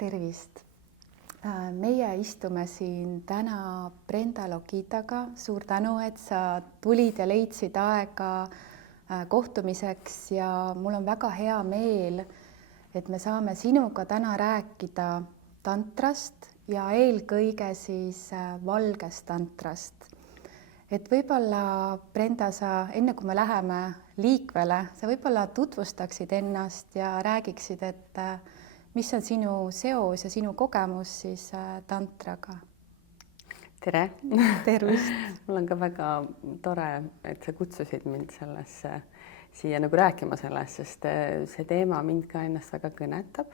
Tervist! Meie istume siin täna Brenda Lokitaga. Suur tänu, et sa tulid ja leidsid aega kohtumiseks ja mul on väga hea meel, et me saame sinuga täna rääkida tantrast ja eelkõige siis valgest tantrast. Et võib-olla, Brenda, sa enne kui me läheme liikvele, sa võib-olla tutvustaksid ennast ja räägiksid, et mis on sinu seos ja sinu kogemus siis tantraga? Tere! Tervist! Mul on ka väga tore, et sa kutsusid mind siia nagu rääkima sellest, sest see teema mind ka ennast väga kõnetab.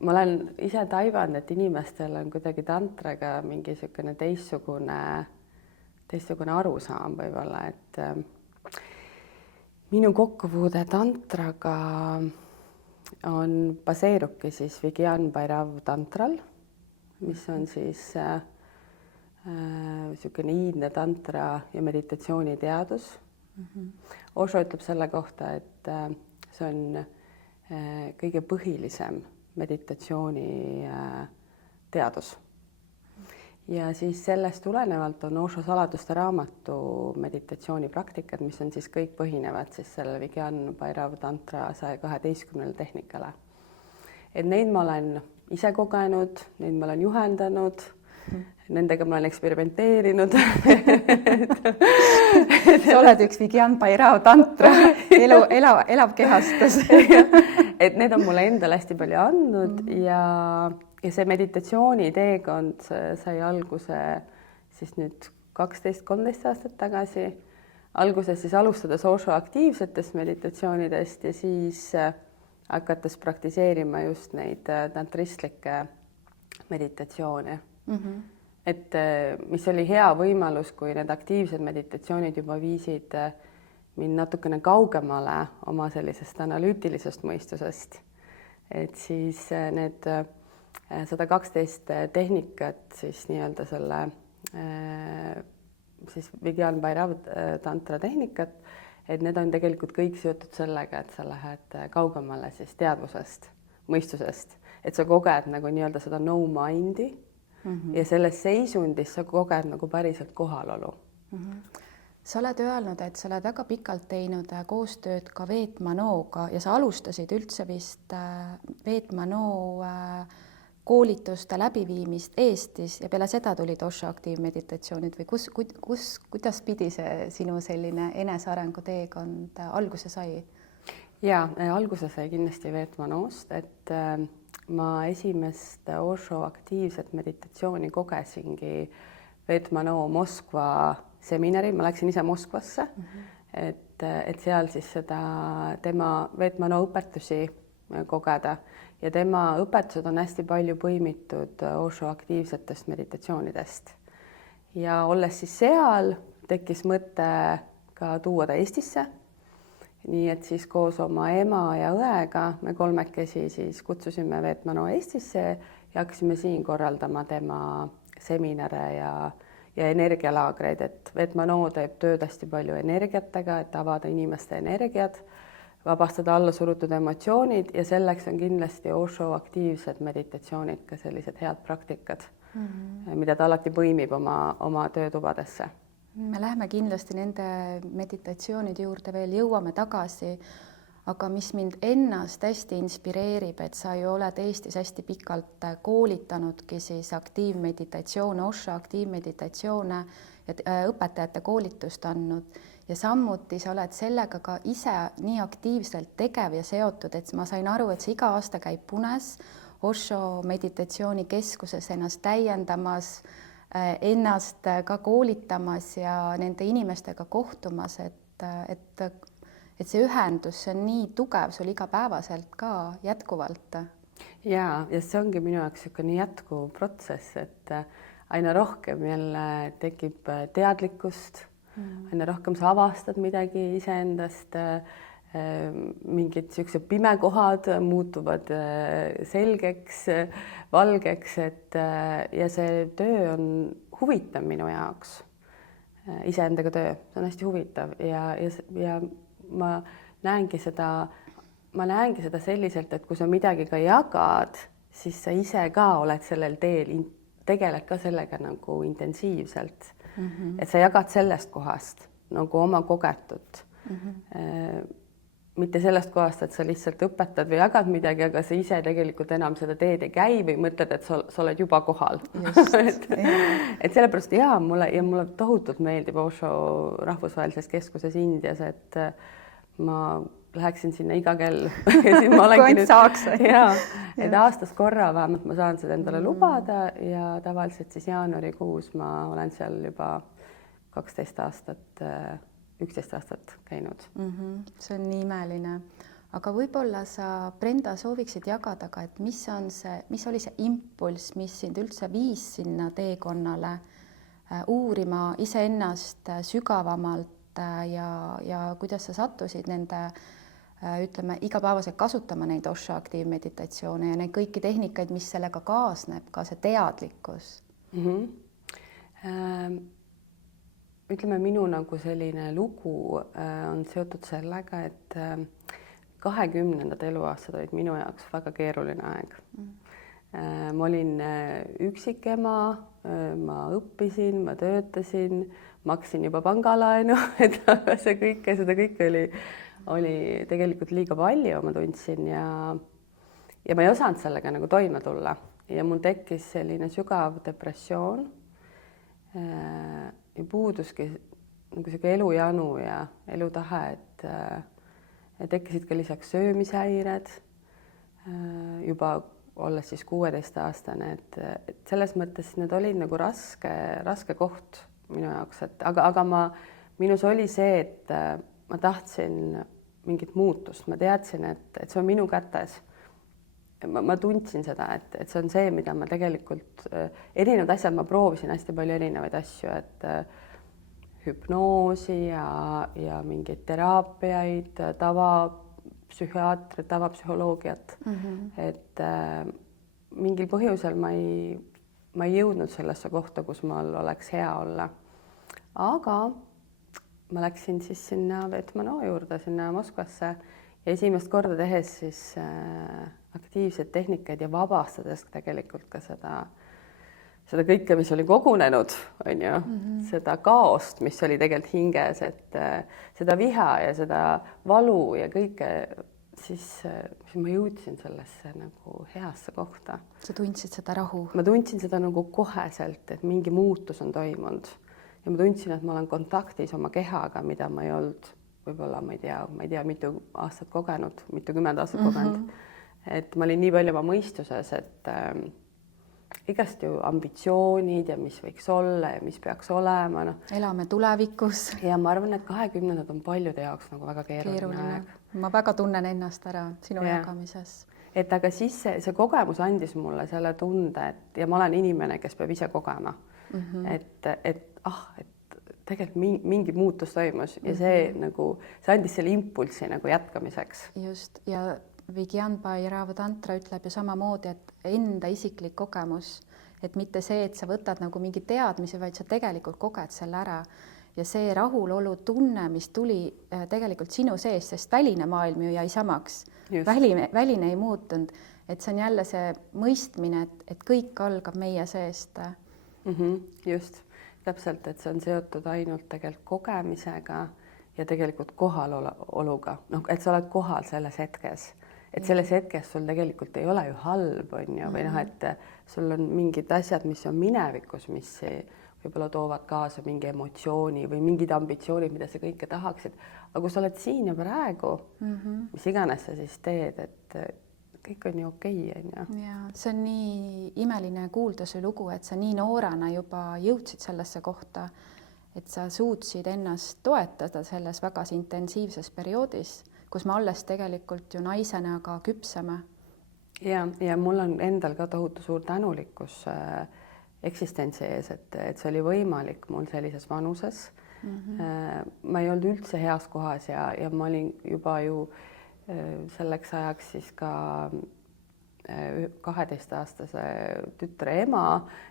Ma olen ise taibanud, et inimestel on kuidagi tantraga mingi niisugune teistsugune arusaam võib-olla, et minu kokkupuude tantraga baseerubki siis Vigyan Bhairav tantral, mis on siis niisugune iidne tantra ja meditatsiooniteadus. Osho ütleb selle kohta, et see on kõige põhilisem meditatsiooni teadus. Ja siis sellest tulenevalt on Osho saladuste raamatu meditatsioonipraktikad, mis on siis kõik põhinevad siis selle Vigyan Bhairav tantra 112 tehnikale. Et neid ma olen ise kogenud, neid ma olen juhendanud, nendega ma olen eksperimenteerinud. Sa oled üks Vigyan Bhairav tantra, elab kehastus. Et need on mulle endale hästi palju andnud ja see meditatsiooni teekond sai alguse siis nüüd 12-13 aastat tagasi. Alguses siis alustades Osho aktiivsetest meditatsioonidest ja siis hakates praktiseerima just neid tantristlikke meditatsioone. Et mis oli hea võimalus, kui need aktiivsed meditatsioonid juba viisid mind natukene kaugemale oma sellisest analüütilisest mõistusest. Et siis need 112 tehnikat siis nii-öelda selle siis Vigyan Bhairav tantra tehnikat, et need on tegelikult kõik seotud sellega, et sa lähed kaugemale siis teadvusest, mõistusest, et sa koged nagu nii-öelda seda no mind'i ja selles seisundis sa koged nagu päriselt kohalolu. Sa oled öelnud, et sa oled väga pikalt teinud koostööd ka Veet Manoga ja sa alustasid üldse vist Veet Mano koolituste läbiviimist Eestis ja peale seda tulid Osho aktiivmeditatsioonid või kuidas pidi see sinu selline enesearengu teekond alguse sai? Ja, alguse sai kindlasti Veet Manost, et ma esimest Osho aktiivset meditatsiooni kogesingi Veet Mano Moskva seminari, ma läksin ise Moskvasse, et seal siis seda tema Veet Mano õpetusi kogeda ja tema õpetused on hästi palju põimitud Osho aktiivsetest meditatsioonidest. Ja olles siis seal, tekkis mõte ka tuua ta Eestisse. Nii et siis koos oma ema ja õega me kolmekesi siis kutsusime Veet Mano Eestisse ja hakkasime siin korraldama tema seminare ja energialaagreid, et Veet Mano teeb tööd hästi palju energiatega, et avada inimeste energiat, vabastada alla surutud emotsioonid ja selleks on kindlasti Osho aktiivsed meditatsioonid ka sellised head praktikad, mida ta alati põimib oma töötubadesse. Me läheme kindlasti nende meditatsioonide juurde veel, jõuame tagasi, aga mis mind ennast hästi inspireerib, et sa ju oled Eestis hästi pikalt koolitanudki siis aktiivmeditatsioone, Osho aktiivmeditatsioone ja õpetajate koolitust andnud. Ja samuti sa oled sellega ka ise nii aktiivselt tegev ja seotud, et ma sain aru, et sa iga aasta käib Punes Osho meditatsioonikeskuses ennast täiendamas, ennast ka koolitamas ja nende inimestega kohtumas, et see ühendus, see on nii tugev sul igapäevaselt ka jätkuvalt. Ja see ongi minu jaoks niisugune jätkuv protsess, et aina rohkem jälle tekib teadlikkust, aina rohkem sa avastad midagi iseendast, mingid niisugused pimekohad muutuvad selgeks, valgeks, ja see töö on huvitav minu jaoks, iseendaga töö, see on hästi huvitav ja ma näengi seda selliselt, et kui sa midagi ka jagad, siis sa ise ka oled sellel teel, tegeled ka sellega nagu intensiivselt. Et sa jagad sellest kohast nagu oma kogetut. Mitte sellest kohast, et sa lihtsalt õpetad või jagad midagi, aga sa ise tegelikult enam seda teed ei käi või mõtled, et sa oled juba kohal. et sellepärast mulle tohutult meeldib Osho rahvusvahelises keskuses Indias, et ma läheksin sinna iga kell. Et aastas korra vähemalt ma saan seda endale lubada ja tavaliselt siis jaanuarikuus ma olen seal juba 11 aastat käinud. See on nii imeline. Aga võib-olla sa, Brenda, sooviksid jagada ka, et mis oli see impulss, mis sind üldse viis sinna teekonnale uurima iseennast sügavamalt ja kuidas sa sattusid nende, ütleme, igapäevaselt kasutama neid Osho aktiivmeditatsioone ja neid kõiki tehnikaid, mis sellega kaasneb, ka see teadlikkus? Ütleme, minu nagu selline lugu on seotud sellega, et 20. eluaastad olid minu jaoks väga keeruline aeg. Ma olin üksikema, ma õppisin, ma töötasin, maksin juba pangalaenu, et seda kõike oli tegelikult liiga palju, ma tundsin ja ma ei osanud sellega nagu toime tulla ja mul tekkis selline sügav depressioon. Ja puuduski nagu selline elujanu ja elutahe, et tekkisid ka lisaks söömishäired juba olles siis 16-aastane, et selles mõttes need olid nagu raske koht minu jaoks, aga minus oli see, et ma tahtsin mingit muutust, ma teadsin, et see on minu kätes. Ma tundsin seda, et see on see, mida ma tegelikult, erinevad asjad, ma proovisin hästi palju erinevaid asju, et hüpnoosi ja mingeid teraapiaid, tavapsühhiaatrit, tavapsühholoogiat, et mingil põhjusel ma ei jõudnud sellesse kohta, kus mul oleks hea olla. Aga ma läksin siis sinna Vetmano juurde, sinna Moskvasse ja esimest korda tehes siis aktiivsed tehnikaid ja vabastades tegelikult ka seda kõike, mis oli kogunenud, on ju, seda kaost, mis oli tegelikult hinges, et seda viha ja seda valu ja kõike, siis ma jõudsin sellesse nagu heasse kohta. Sa tundsid seda rahu? Ma tundsin seda nagu koheselt, et mingi muutus on toimunud ja ma tundsin, et ma olen kontaktis oma kehaga, mida ma ei olnud võib-olla, ma ei tea, mitu aastat kogenud, mitukümmend aastat kogenud. Et ma olin nii palju oma mõistuses, et igast ju ambitsioonid ja mis võiks olla ja mis peaks olema. No. Elame tulevikus. Ja ma arvan, et 20 on paljude jaoks nagu väga keeruline aeg. Ma väga tunnen ennast ära sinu jagamises. Et aga siis see kogemus andis mulle selle tunde, ja ma olen inimene, kes peab ise kogema. Et tegelikult mingi muutus toimus ja see andis selle impulsi nagu jätkamiseks. Just, ja Vigyan Bhairava-tantra ütleb ju samamoodi, et enda isiklik kogemus, et mitte see, et sa võtad nagu mingi teadmise, vaid sa tegelikult koged selle ära. Ja see rahulolu tunne, mis tuli tegelikult sinu sees, sest väline maailm ju jäi samaks. Väline ei muutunud, et see on jälle see mõistmine, et kõik algab meie seest. Just, täpselt, et see on seotud ainult tegelikult kogemisega ja tegelikult kohaloluga, et sa oled kohal selles hetkes. Et selles hetkes sul tegelikult ei ole ju halb, on ju, või et sul on mingid asjad, mis on minevikus, mis võib-olla toovad kaasa mingi emotsiooni või mingid ambitsioonid, mida sa kõike tahaksid. Aga kui sa oled siin ja praegu, mis iganes sa siis teed, et kõik on ju okei, on ju. Ja, see on nii imeline kuulda see lugu, et sa nii noorena juba jõudsid sellesse kohta, et sa suutsid ennast toetada selles väga intensiivses perioodis, kus me alles tegelikult ju naisena ka küpseme. Ja mul on endal ka tohutu suur tänulikkus eksistentsi ees, et see oli võimalik mul sellises vanuses. Ma ei olnud üldse heas kohas ja ma olin juba ju selleks ajaks siis ka 12-aastase tütre ema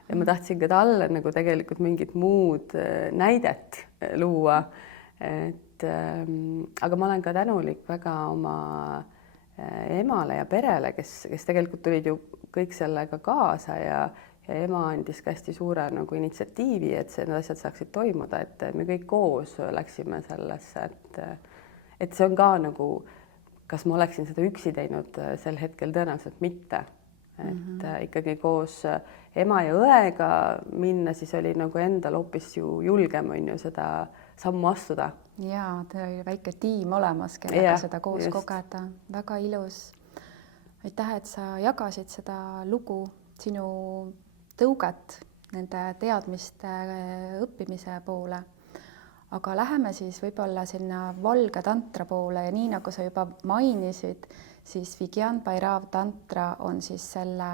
ja ma tahtsin ka talle nagu tegelikult mingit muud näidet luua. Aga ma olen ka tänulik väga oma emale ja perele, kes tegelikult tulid ju kõik sellega kaasa ja ema andis ka hästi suure nagu initsiatiivi, et need asjad saaksid toimuda, et me kõik koos läksime sellesse, et see on ka nagu, kas ma oleksin seda üksi teinud sel hetkel, tõenäoliselt mitte. Et ikkagi koos ema ja õega minna, siis oli nagu endal hoopis ju julgem on ju seda sammu astuda. Jaa, teil oli väike tiim olemas, kellega seda koos just. kogeda. Väga ilus. Aitäh, et sa jagasid seda lugu, sinu tõuget nende teadmiste õppimise poole. Aga läheme siis võib-olla sinna valge tantra poole ja nii nagu sa juba mainisid, siis Vigyan Bhairav tantra on siis selle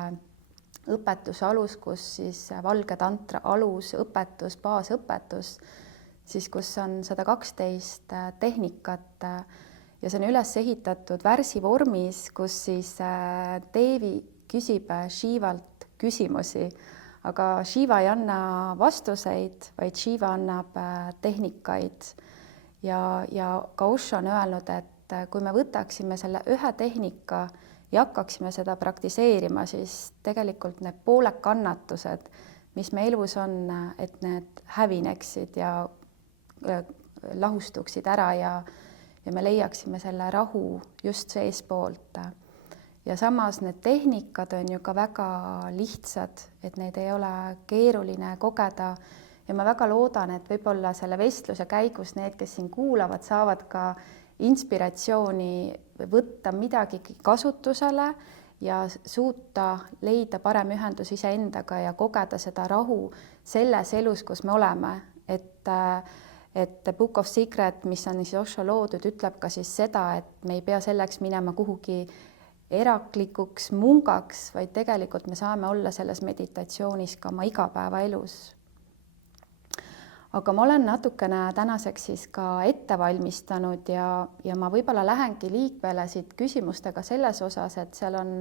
õpetuse alus, kus siis valge tantra alusõpetus, baasõpetus, siis kus on 112 tehnikat ja see on üles ehitatud värsi vormis, kus siis Devi küsib Shivalt küsimusi, aga Shiva ei anna vastuseid, vaid Shiva annab tehnikaid ja ka Osho on öelnud, et kui me võtaksime selle ühe tehnika ja hakkaksime seda praktiseerima, siis tegelikult need pooled kannatused, mis me elus on, et need hävineksid ja lahustuksid ära ja me leiaksime selle rahu just seespoolt. Ja samas need tehnikad on ju ka väga lihtsad, et neid ei ole keeruline kogeda ja ma väga loodan, et võib-olla selle vestluse käigus need, kes siin kuulavad, saavad ka inspiratsiooni võtta midagi kasutusele ja suuta leida parem ühendus iseendaga ja kogeda seda rahu selles elus, kus me oleme. Et Book of Secret, mis on siis Osho loodud, ütleb ka siis seda, et me ei pea selleks minema kuhugi eraklikuks mungaks, vaid tegelikult me saame olla selles meditatsioonis ka oma igapäevaelus. Aga ma olen natukene tänaseks siis ka ette valmistanud ja ma võib-olla lähengi liikvele siit küsimustega selles osas, et seal on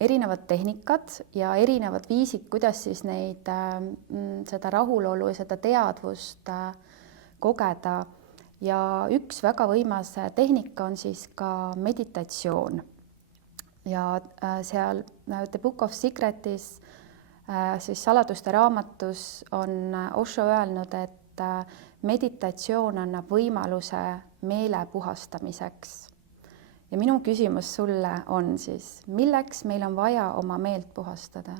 erinevad tehnikad ja erinevad viisid, kuidas siis neid, seda rahulolu ja seda teadvust kogeda. Ja üks väga võimas tehnika on siis ka meditatsioon. Ja seal The Book of Secretis siis saladuste raamatus on Osho öelnud, et meditatsioon annab võimaluse meele puhastamiseks. Ja minu küsimus sulle on siis, milleks meil on vaja oma meelt puhastada?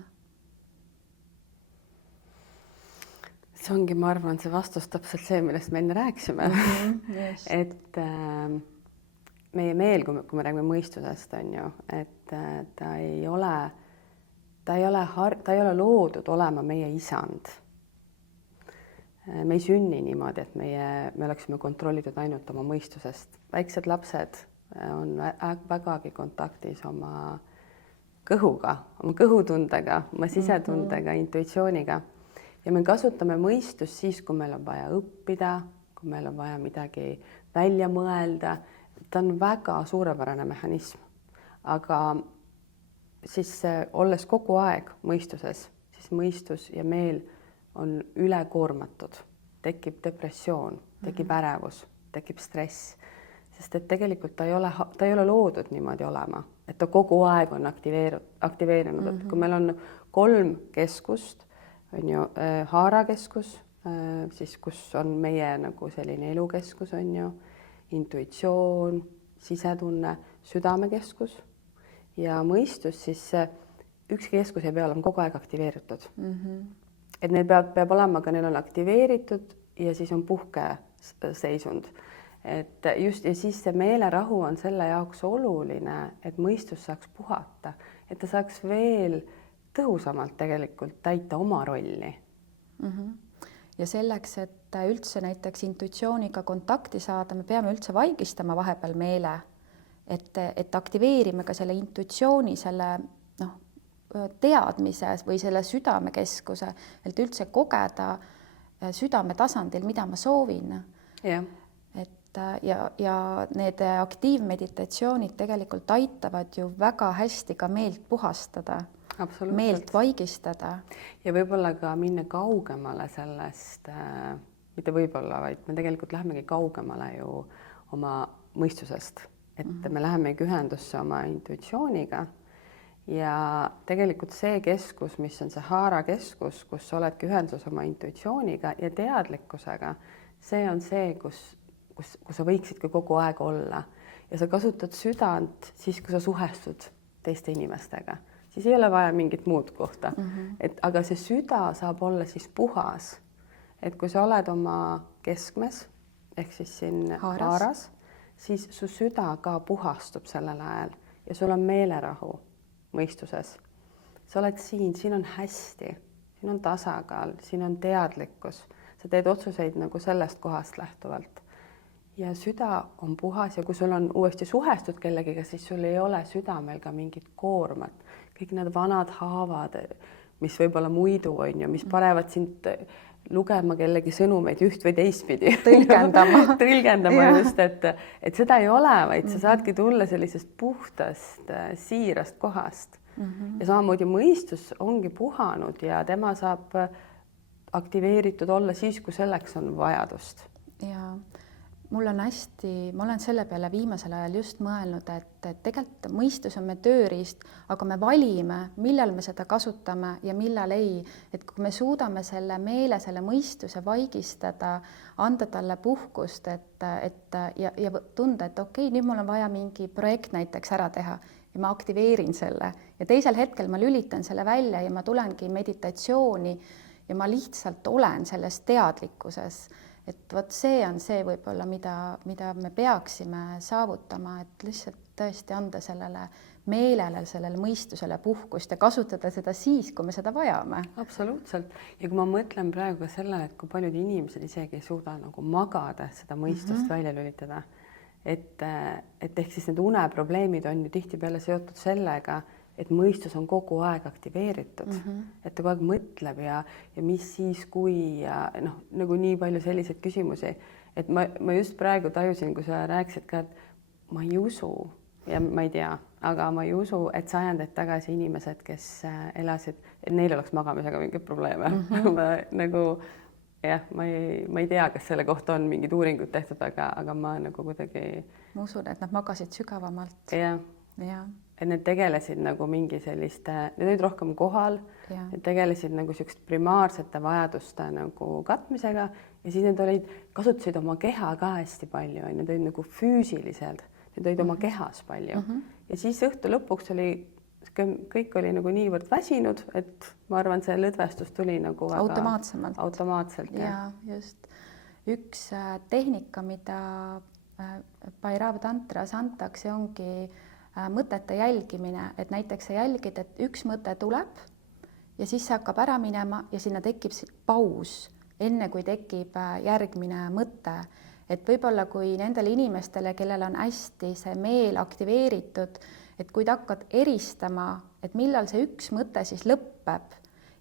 See ongi, ma arvan, see vastus täpselt see, millest me enne rääkisime. Et meie meel, kui me räägime mõistusest, on ju, et ta ei ole loodud olema meie isand. Me ei sünni niimoodi, et me oleksime kontrollitud ainult oma mõistusest. Väiksed lapsed on vägagi kontaktis oma kõhuga, oma kõhutundega, oma sisetundega, intuitsiooniga. Ja me kasutame mõistust siis, kui meil on vaja õppida, kui meil on vaja midagi välja mõelda. Ta on väga suurepärane mehhanism, aga siis olles kogu aeg mõistuses, siis mõistus ja meel on ülekoormatud, tekib depressioon, tekib ärevus, tekib stress, sest et tegelikult ta ei ole loodud niimoodi olema, et ta kogu aeg on aktiveerinud. Et kui meil on 3 keskust, on ju haarakeskus, siis kus on meie nagu selline elukeskus, on ju, intuitsioon, sisetunne, südamekeskus ja mõistus, siis ükski keskus ei pea olema kogu aeg aktiveeritud. Et neil peab olema ka, neil on aktiveeritud ja siis on puhkeseisund. Et just, ja siis see meelerahu on selle jaoks oluline, et mõistus saaks puhata, et ta saaks veel tõhusamalt tegelikult täita oma rolli. Ja selleks, et üldse näiteks intuitsiooniga kontakti saada, me peame üldse vaigistama vahepeal meele, et aktiveerime ka selle intuitsiooni, selle teadmise või selle südamekeskuse, et üldse kogeda südame tasandil, mida ma soovin. Yeah. Ja need aktiivmeditatsioonid tegelikult aitavad ju väga hästi ka meelt puhastada. Meelt vaigistada. Ja võib-olla ka minna kaugemale sellest, mitte võib-olla, vaid me tegelikult lähemegi kaugemale ju oma mõistusest. et me lähemegi ühendusse oma intuitsiooniga ja tegelikult see keskus, mis on see haarakeskus, kus sa oledki ühenduses oma intuitsiooniga ja teadlikkusega, see on see, kus sa võiksidki kogu aeg olla ja sa kasutad südant siis, kui sa suhestud teiste inimestega, siis ei ole vaja mingit muud kohta. Aga see süda saab olla siis puhas, et kui sa oled oma keskmes ehk siis siin haaras, siis su süda ka puhastub sellel ajal ja sul on meelerahu mõistuses. Sa oled siin on hästi, siin on tasakaal, siin on teadlikkus, sa teed otsuseid nagu sellest kohast lähtuvalt. Ja süda on puhas ja kui sul on uuesti suhestud kellegiga, siis sul ei ole südamel ka mingit koormat. Kõik need vanad haavad, mis võib-olla muidu on ja mis panevad sind lugema kellegi sõnumeid üht või teistpidi. Tõlgendama just, et seda ei ole, vaid sa saadki tulla sellisest puhtast, siirast kohast. Ja samamoodi mõistus ongi puhanud ja tema saab aktiveeritud olla siis, kui selleks on vajadust. Ja ma olen selle peale viimasel ajal just mõelnud, et tegelikult mõistus on me tööriist, aga me valime, millal me seda kasutame ja millal ei. Et kui me suudame selle meele, selle mõistuse vaigistada, anda talle puhkust, ja tunda, et okei, nüüd mul on vaja mingi projekt näiteks ära teha ja ma aktiveerin selle ja teisel hetkel ma lülitan selle välja ja ma tulengi meditatsiooni ja ma lihtsalt olen selles teadlikkuses. Et vot see on see võib-olla, mida me peaksime saavutama, et lihtsalt tõesti anda sellele meelele, sellele mõistusele puhkust ja kasutada seda siis, kui me seda vajame. Absoluutselt. Ja kui ma mõtlen praegu ka sellele, et kui paljud inimesed isegi ei suuda nagu magada seda mõistust välja lülitada, et ehk siis need uneprobleemid on ju tihtipeale seotud sellega, et mõistus on kogu aeg aktiveeritud, et ta kogu aeg mõtleb ja mis siis, kui ja nagu nii palju selliseid küsimusi, et ma just praegu tajusin, kui sa rääkisid ka, et ma ei usu ja ma ei tea, aga ma ei usu, et sajandeid tagasi inimesed, kes elasid, et neil oleks magamisega mingeid probleeme. Ma ei tea, kas selle kohta on mingid uuringud tehtud, aga ma nagu kuidagi... Ma usun, et nad magasid sügavamalt. Ja. Et need tegelesid nagu mingi selliste, need olid rohkem kohal, need tegelesid nagu sellist primaarsete vajaduste nagu katmisega ja siis need kasutasid oma keha ka hästi palju, need olid nagu füüsilised, need olid oma kehas palju. Ja siis õhtu lõpuks kõik oli nagu niivõrd väsinud, et ma arvan, see lõdvestus tuli nagu väga automaatselt. Ja just üks tehnika, mida Bhairava tantras antakse, ongi mõtete jälgimine, et näiteks sa jälgid, et üks mõte tuleb ja siis see hakkab ära minema ja sinna tekib paus, enne kui tekib järgmine mõte. Et võib-olla kui nendele inimestele, kellel on hästi see meel aktiveeritud, et kui ta hakkad eristama, et millal see üks mõte siis lõppeb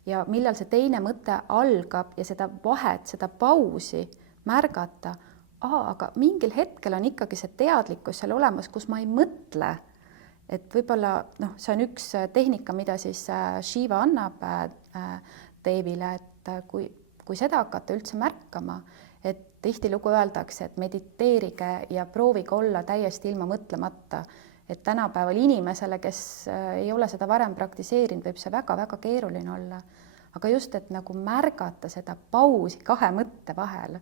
ja millal see teine mõte algab ja seda vahet, seda pausi märgata, aga mingil hetkel on ikkagi see teadlikkus seal olemas, kus ma ei mõtle. Et võib-olla see on üks tehnika, mida siis Shiva annab Devile, et kui seda hakata üldse märkama, et tihtilugu öeldakse, et mediteerige ja proovige olla täiesti ilma mõtlemata, et tänapäeval inimesele, kes ei ole seda varem praktiseerinud, võib see väga-väga keeruline olla. Aga just, et nagu märgata seda pausi kahe mõtte vahel.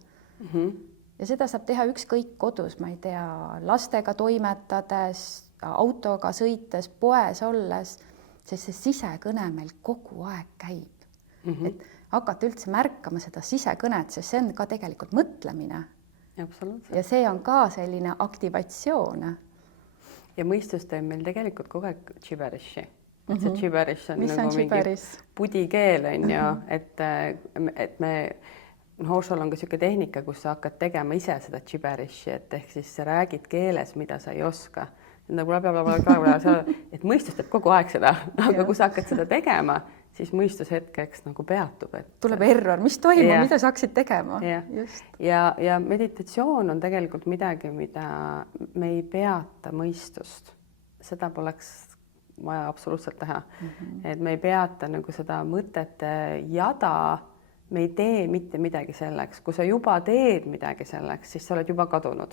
Ja seda saab teha ükskõik kodus, ma ei tea, lastega toimetades, autoga sõites, poes olles, sest see sisekõne meil kogu aeg käib. Et hakata üldse märkama seda sisekõnet, sest see on ka tegelikult mõtlemine. Ja see on ka selline aktivatsioon. Ja mõistus teeb meil tegelikult kogu aeg gibberishi. See gibberish on nagu mingi pudikeel, on ju, et me Hoshol on ka selline tehnika, kus sa hakkad tegema ise seda gibberishi, et ehk siis sa räägid keeles, mida sa ei oska. Et mõistus teeb kogu aeg seda, aga kui sa hakkad seda tegema, siis mõistus hetkeks nagu peatub. Tuleb error, mis toimub, mida sa hakkasid tegema? Ja meditatsioon on tegelikult midagi, mida me ei peata mõistust. Seda poleks vaja absoluutselt teha. Et me ei peata nagu seda mõtete jada, me ei tee mitte midagi selleks. Kui sa juba teed midagi selleks, siis sa oled juba kadunud.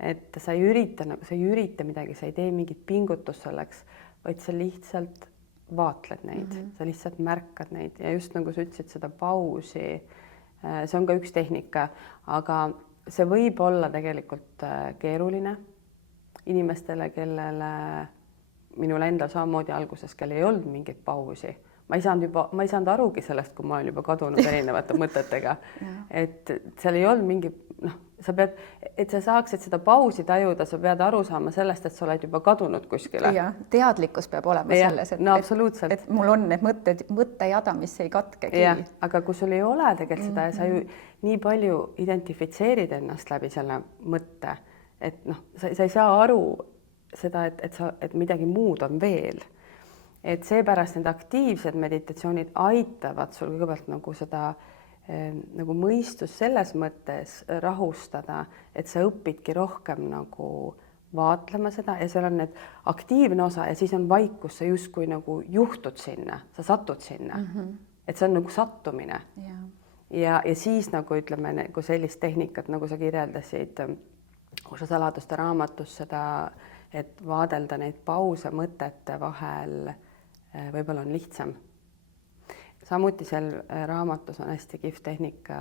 et sa ei ürita midagi, sa ei tee mingit pingutust selleks, vaid sa lihtsalt vaatled neid, sa lihtsalt märkad neid ja just nagu sa ütlesid, seda pausi, see on ka üks tehnika, aga see võib olla tegelikult keeruline inimestele, kellele minul endal samamoodi alguses, kel ei olnud mingit pausi. Ma ei saanud arugi sellest, kui ma olen juba kadunud erinevate mõtetega, et seal ei olnud mingi, sa pead, et sa saaksid seda pausi tajuda, sa pead aru saama sellest, et sa oled juba kadunud kuskile. Ja, teadlikkus peab olema selles, et mul on need mõttejada, mis ei katkegi. Ja, aga kui sul ei ole tegelikult seda ja sa ju nii palju identifitseerid ennast läbi selle mõtte, et sa ei saa aru seda, et midagi muud on veel. Et seepärast need aktiivsed meditatsioonid aitavad sul kõigepealt nagu seda nagu mõistus selles mõttes rahustada, et sa õpidki rohkem nagu vaatlema seda ja seal on need aktiivne osa ja siis on vaikus, sa justkui nagu juhtud sinna, sa satud sinna. Et see on nagu sattumine. Ja siis nagu ütleme, nagu sellist tehnikat, nagu sa kirjeldasid Osho saladuste raamatus seda, et vaadelda neid pause mõtete vahel võib-olla on lihtsam. Samuti seal raamatus on hästi kihvt tehnika,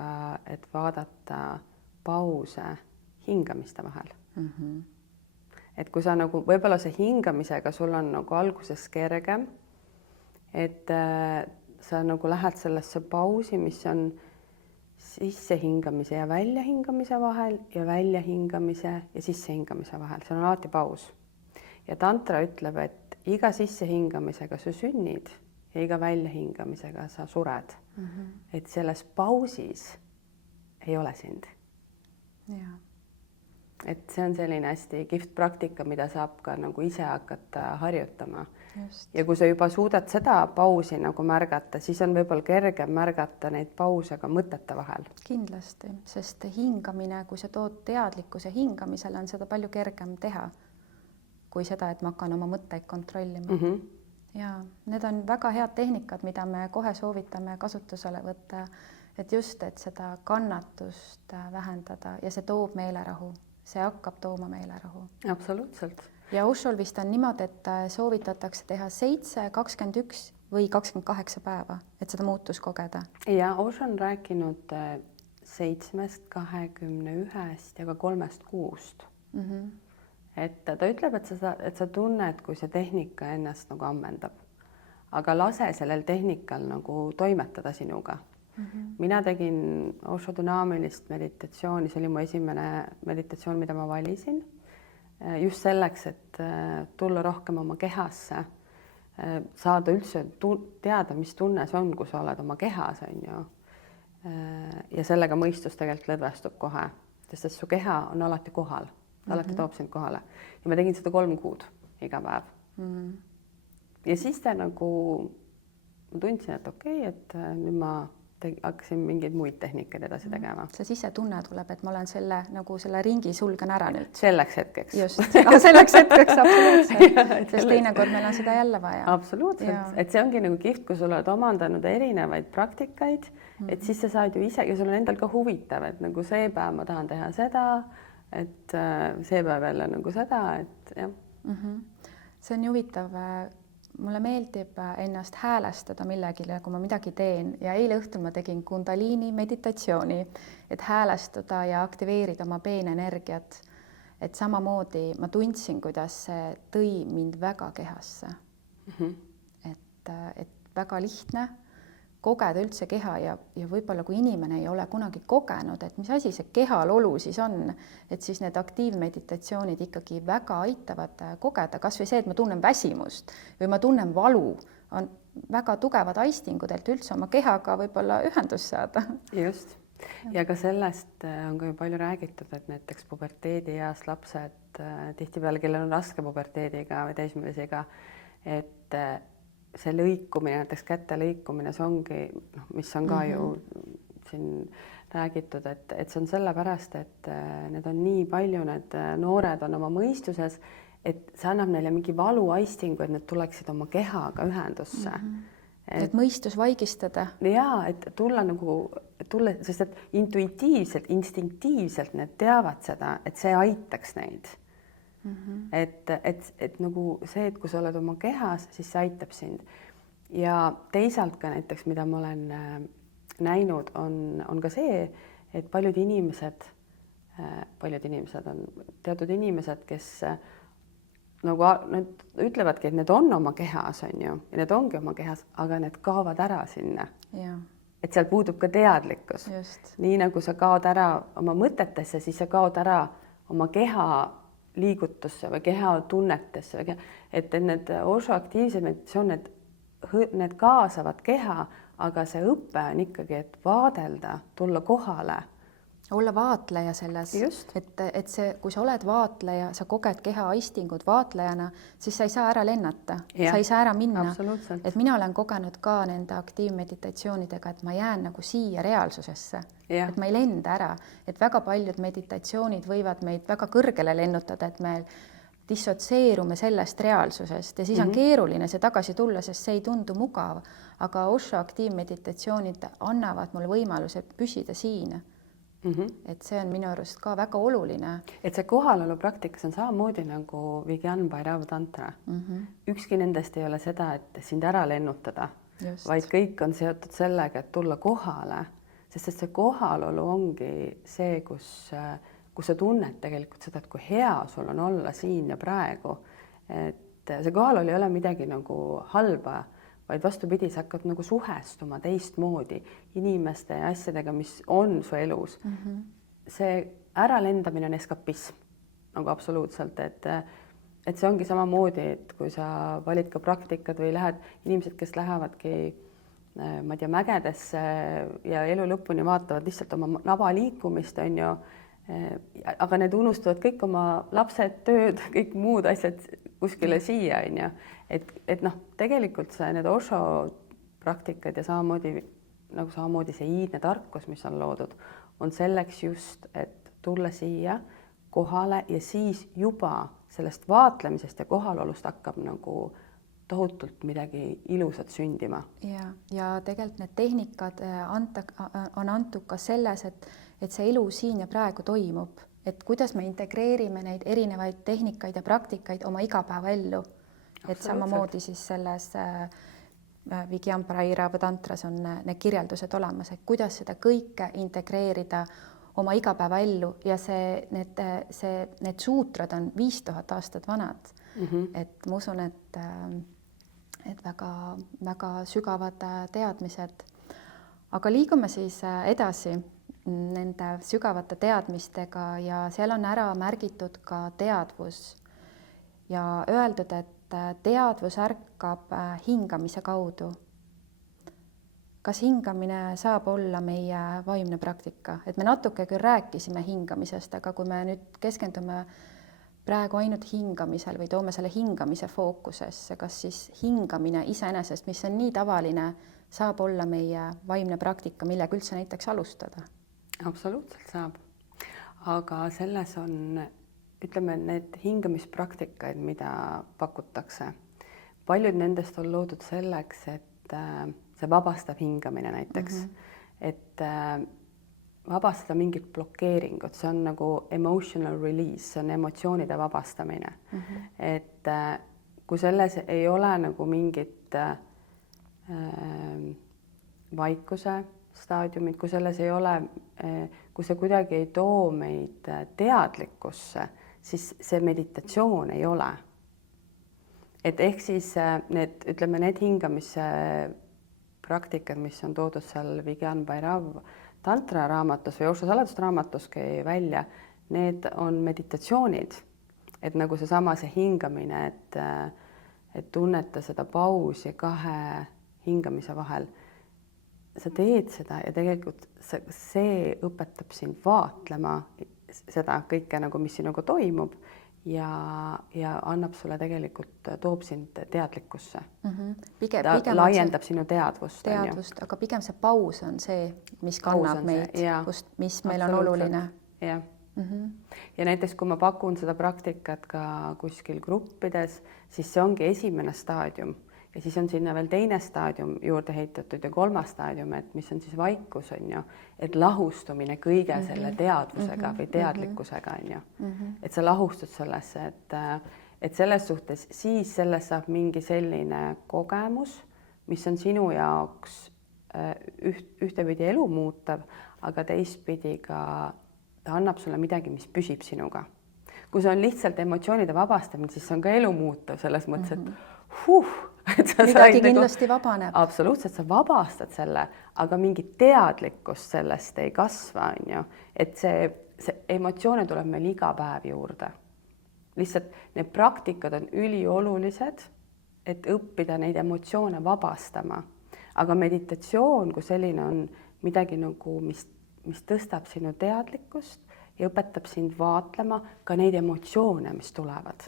et vaadata pause hingamiste vahel. Et kui sa nagu, võib-olla see hingamisega sul on nagu alguses kergem, et sa nagu lähed sellesse pausi, mis on sissehingamise ja väljahingamise vahel ja väljahingamise ja sissehingamise vahel. See on alati paus. Ja tantra ütleb, et iga sissehingamisega sa sünnid ja iga väljahingamisega sa sured. Et selles pausis ei ole sind. Ja. Et see on selline hästi kihvt praktika, mida saab ka nagu ise hakata harjutama. Just. Ja kui sa juba suudad seda pausi nagu märgata, siis on võib-olla kergem märgata neid pause ka mõtete vahel. Kindlasti, sest hingamine, kui sa tood teadlikkuse hingamisele, on seda palju kergem teha kui seda, et ma hakkan oma mõtteid kontrollima. Ja need on väga head tehnikad, mida me kohe soovitame kasutusele võtta, et just, et seda kannatust vähendada ja see toob meelerahu. See hakkab tooma meelerahu. Absoluutselt. Ja Oshol vist on niimoodi, et soovitatakse teha 7, 21 või 28 päeva, et seda muutus kogeda. Ja Osho on rääkinud 7, 21 ja ka 3 kuust. Et ta ütleb, et sa tunned, kui see tehnika ennast nagu ammendab. Aga lase sellel tehnikal nagu toimetada sinuga. Mina tegin Osho dünaamilist meditatsiooni, see oli mu esimene meditatsioon, mida ma valisin. Just selleks, et tulla rohkem oma kehasse, saada üldse teada, mis tunne see on, kui sa oled oma kehas, on ju. Ja sellega mõistus tegelikult lõdvestub kohe, sest su keha on alati kohal, alati toob sind kohale. Ja ma tegin seda 3 kuud iga päev. Ja siis ta nagu, ma tundsin, et okei, et nüüd ma hakkasin mingeid muid tehnikaid edasi tegema. See sisetunne tuleb, et ma olen selle ringi sulgen ära nüüd. Selleks hetkeks. Just, selleks hetkeks absoluutselt, sest teinekord meil on seda jälle vaja. Absoluutselt, et see ongi nagu kihvt, kui sul oled omandanud erinevaid praktikaid, et siis sa saad ju ise, ja sul on endal ka huvitav, et nagu see päev ma tahan teha seda, et see päev jälle nagu seda, et jah. See on huvitav. Mulle meeldib ennast häälestada millegile, kui ma midagi teen ja eile õhtul ma tegin kundaliini meditatsiooni, et häälestada ja aktiveerida oma peenenergiat. Et samamoodi ma tundsin, kuidas see tõi mind väga kehasse. Et väga lihtne kogeda üldse keha ja võib-olla kui inimene ei ole kunagi kogenud, et mis asi see kehalolu siis on, et siis need aktiivmeditatsioonid ikkagi väga aitavad kogeda, kas või see, et ma tunnen väsimust või ma tunnen valu, on väga tugevad aistingud, et üldse oma kehaga võib-olla ühendus saada. Just. Ja ka sellest on ka ju palju räägitud, et näiteks puberteedi eas lapsed tihtipeale, kellel on raske puberteediga või teismelisiga, et see lõikumine, näiteks käte lõikumine, see ongi, mis on ka ju siin räägitud, et see on sellepärast, et need on nii palju, need noored on oma mõistuses, et see annab neile mingi valuaistingu, et need tuleksid oma kehaga ühendusse. Et mõistus vaigistada. Jaa, et tulla nagu tulla, sest et intuitiivselt, instinktiivselt need teavad seda, et see aitaks neid. Et nagu see, et kui sa oled oma kehas, siis see aitab sind. Ja teisalt ka näiteks, mida ma olen näinud, on ka see, et paljud inimesed on teatud inimesed, kes nagu nad ütlevadki, et need on oma kehas, on ju, ja need ongi oma kehas, aga need kaovad ära sinna. Ja, Et seal puudub ka teadlikkus. just. Nii nagu sa kaod ära oma mõtetesse, siis sa kaod ära oma keha liigutusse või keha tunnetesse. Et need Osho aktiivsed meditatsioonid, need kaasavad keha, aga see õpe on ikkagi, et vaadelda, tulla kohale. Olla vaatleja selles, et see, kui sa oled vaatleja, sa koged keha aistingud vaatlejana, siis sa ei saa ära lennata, sa ei saa ära minna. Et mina olen kogenud ka nende aktiivmeditatsioonidega, et ma jään nagu siia reaalsusesse, et ma ei lenda ära, et väga paljud meditatsioonid võivad meid väga kõrgele lennutada, et me dissotseerume sellest reaalsusest ja siis on keeruline see tagasi tulla, sest see ei tundu mugav, aga Osho aktiivmeditatsioonid annavad mulle võimaluse püsida siin. Et see on minu arust ka väga oluline. Et see kohalolu praktikas on samamoodi nagu Vigyan Bhairava tantra. Ükski nendest ei ole seda, et sind ära lennutada, vaid kõik on seotud sellega, et tulla kohale, sest see kohalolu ongi see, kus sa tunned tegelikult seda, et kui hea sul on olla siin ja praegu. Et see kohalolu ei ole midagi nagu halba, vaid vastupidi, sa hakkad nagu suhestuma teistmoodi inimeste ja asjadega, mis on su elus. See äralendamine on eskapism, nagu absoluutselt, et see ongi samamoodi, et kui sa valid ka praktikad või lähed, inimesed, kes lähevadki, ma ei tea, mägedesse ja elu lõpuni vaatavad lihtsalt oma naba liikumist, on ju, aga need unustavad kõik oma lapsed, tööd, kõik muud asjad kuskile siia, on ju. Et noh, tegelikult need Osho praktikad ja samamoodi see iidne tarkus, mis on loodud, on selleks just, et tulla siia kohale ja siis juba sellest vaatlemisest ja kohalolust hakkab nagu tohutult midagi ilusat sündima. Ja tegelikult need tehnikad on antud ka selles, et see elu siin ja praegu toimub, et kuidas me integreerime neid erinevaid tehnikaid ja praktikaid oma igapäevaellu. Et samamoodi siis selles Vigyan Bhairava tantras on need kirjeldused olemas, et kuidas seda kõike integreerida oma igapäevaellu ja need suutrad on 5000 aastat vanad. Et ma usun, et väga sügavad teadmised. Aga liigume siis edasi nende sügavate teadmistega ja seal on ära märgitud ka teadvus ja öeldud, et teadvus ärkab hingamise kaudu. Kas hingamine saab olla meie vaimne praktika? Et me natuke küll rääkisime hingamisest, aga kui me nüüd keskendume praegu ainult hingamisel või toome selle hingamise fookusesse, kas siis hingamine iseenesest, mis on nii tavaline, saab olla meie vaimne praktika, millega üldse näiteks alustada? Absoluutselt saab. Aga selles on, ütleme, need hingamispraktikaid, mida pakutakse. Paljud nendest on loodud selleks, et see vabastab hingamine näiteks. Et vabastada mingit blokeeringut, see on nagu emotional release, see on emotsioonide vabastamine. Et kui selles ei ole nagu mingit vaikuse staadiumid, kui selles ei ole, kui see kuidagi ei too meid teadlikkusse, siis see meditatsioon ei ole. Et ehk siis need hingamise praktikad, mis on toodud seal Vigyan Bhairava tantra raamatus või Osho saladuste raamatuski välja, need on meditatsioonid. Et nagu see hingamine, et tunneta seda pausi kahe hingamise vahel. Sa teed seda ja tegelikult see õpetab sind vaatlema seda kõike, nagu, mis sinuga toimub ja annab sulle tegelikult, toob sind teadlikkusse. Ta laiendab sinu teadvust. Aga pigem see paus on see, mis kannab meid, mis meil on oluline. Ja. Ja näiteks, kui ma pakun seda praktikat ka kuskil gruppides, siis see ongi esimene staadium. ja siis on sinna veel teine staadium juurde heitatud ja kolmas staadium, et mis on siis vaikus, on ju, et lahustumine kõige selle teadvusega või teadlikkusega, on ju. Et sa lahustud sellesse, et selles suhtes siis sellest saab mingi selline kogemus, mis on sinu jaoks ühtepidi elu muutav, aga teistpidi ka ta annab sulle midagi, mis püsib sinuga. Kui see on lihtsalt emotsioonide vabastamine, siis see on ka elu muutav selles mõttes, et sa midagi kindlasti vabaneb. Absoluutselt, sa vabastad selle, aga mingit teadlikkust sellest ei kasva, on ju. Et see emotsioone tuleb meil iga päev juurde. Lihtsalt need praktikad on üliolulised, et õppida neid emotsioone vabastama. Aga meditatsioon, kui selline on midagi nagu, mis tõstab sinu teadlikkust ja õpetab sind vaatlema ka neid emotsioone, mis tulevad.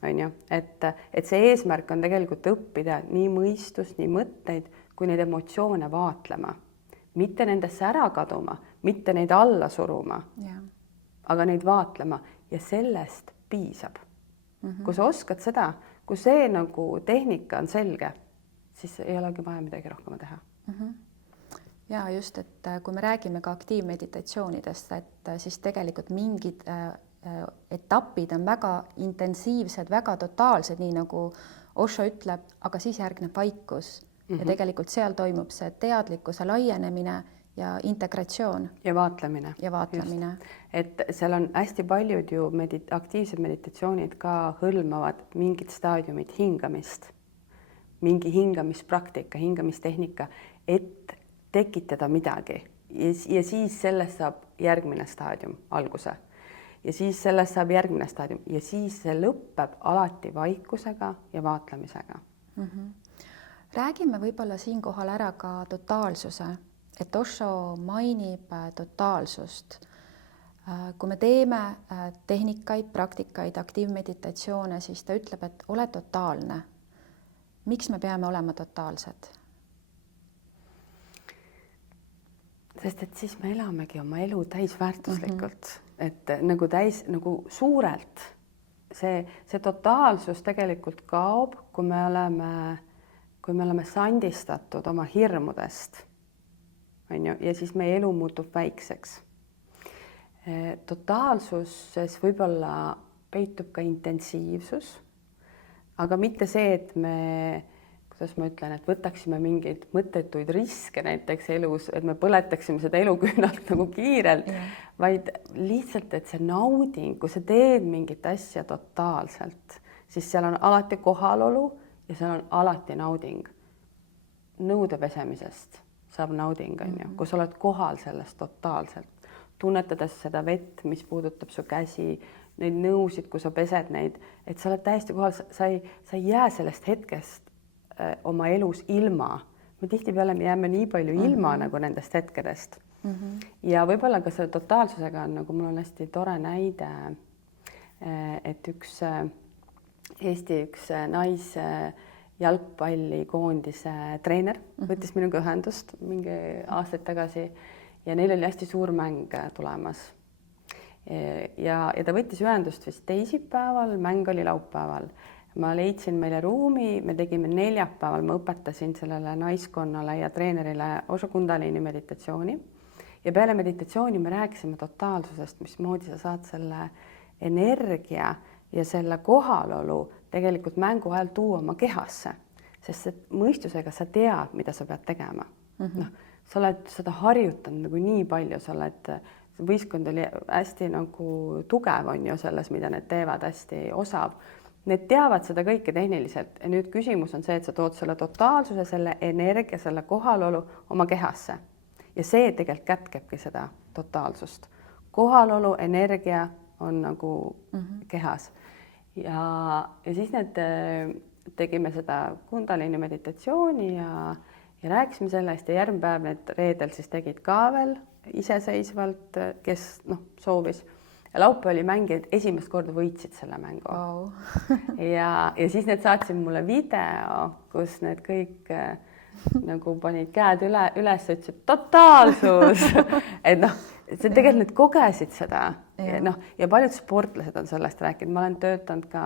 On ju? Et see eesmärk on tegelikult õppida nii mõistust, nii mõtteid, kui neid emotsioone vaatlema. Mitte nendesse ära kaduma, mitte neid alla suruma, aga neid vaatlema ja sellest piisab. Kui sa oskad seda, kui see nagu tehnika on selge, siis ei olegi vaja midagi rohkem teha. Ja just, et kui me räägime ka aktiivmeditatsioonidest, et siis tegelikult mingid etapid on väga intensiivsed, väga totaalsed, nii nagu Osho ütleb, aga siis järgneb vaikus ja tegelikult seal toimub see teadlikkuse laienemine ja integratsioon. Ja vaatlemine. Et seal on hästi paljud ju aktiivsed meditatsioonid ka hõlmavad mingid staadiumid hingamist, mingi hingamispraktika, hingamistehnika, et tekitada midagi ja siis sellest saab järgmine staadium alguse ja siis sellest saab järgmine staadium ja siis see lõpeb alati vaikusega ja vaatlemisega. Räägime võib-olla siinkohal ära ka totaalsuse, et Osho mainib totaalsust. Kui me teeme tehnikaid, praktikaid, aktiivmeditatsioone, siis ta ütleb, et ole totaalne. Miks me peame olema totaalsed? Sest et siis me elamegi oma elu täisväärtuslikult, et nagu suurelt. See totaalsus tegelikult kaob, kui me oleme sandistatud oma hirmudest, on ju, ja siis meie elu muutub väikseks. Totaalsuses võib-olla peitub ka intensiivsus, aga mitte see, et kuidas ma ütlen, et võtaksime mingeid mõttetuid riske näiteks elus, et me põletaksime seda eluküünalt nagu kiirelt, vaid lihtsalt, et see nauding, kui sa teed mingit asja totaalselt, siis seal on alati kohalolu ja seal on alati nauding. Nõude pesemisest saab nauding, on ju, kui sa oled kohal sellest totaalselt, tunnetades seda vett, mis puudutab su käsi, neid nõusid, kui sa pesed neid, et sa oled täiesti kohal, sa ei jää sellest hetkest oma elus ilma. Me tihtipeale jääme nii palju ilma nagu nendest hetkedest. Ja võib-olla ka selle totaalsusega on, nagu mul on hästi tore näide, et Eesti üks jalgpallikoondise treener võttis minuga ühendust mingi aastaid tagasi ja neil oli hästi suur mäng tulemas. Ja ta võttis ühendust vist teisipäeval, mäng oli laupäeval. Ma leidsin meile ruumi, me tegime neljapäeval, ma õpetasin sellele naiskonnale ja treenerile Osho Kundalini meditatsiooni. Ja peale meditatsiooni me rääkisime totaalsusest, mismoodi sa saad selle energia ja selle kohalolu tegelikult mängu ajal tuua oma kehasse. Sest et mõistusega sa tead, mida sa pead tegema. Sa oled seda harjutanud nagu nii palju, sa oled, võistkond oli hästi nagu tugev on ju selles, mida need teevad, hästi osav. Need teavad seda kõike tehniliselt ja nüüd küsimus on see, et sa tood selle totaalsuse, selle energia, selle kohalolu oma kehasse. Ja see tegelikult kätkebki seda totaalsust. Kohalolu, energia on nagu kehas. Ja siis tegime seda Kundalini meditatsiooni ja rääkisime sellest ja järgmine päev need reedel siis tegid ka veel iseseisvalt, kes soovis. Ja laupäeval oli mängijad esimest korda võitsid selle mängu. Ja siis need saatsid mulle video, kus need kõik nagu panid käed üles ja ütlesid totaalsus. Et see tegelikult need kogesid seda. Ja paljud sportlased on sellest rääkinud. Ma olen töötanud ka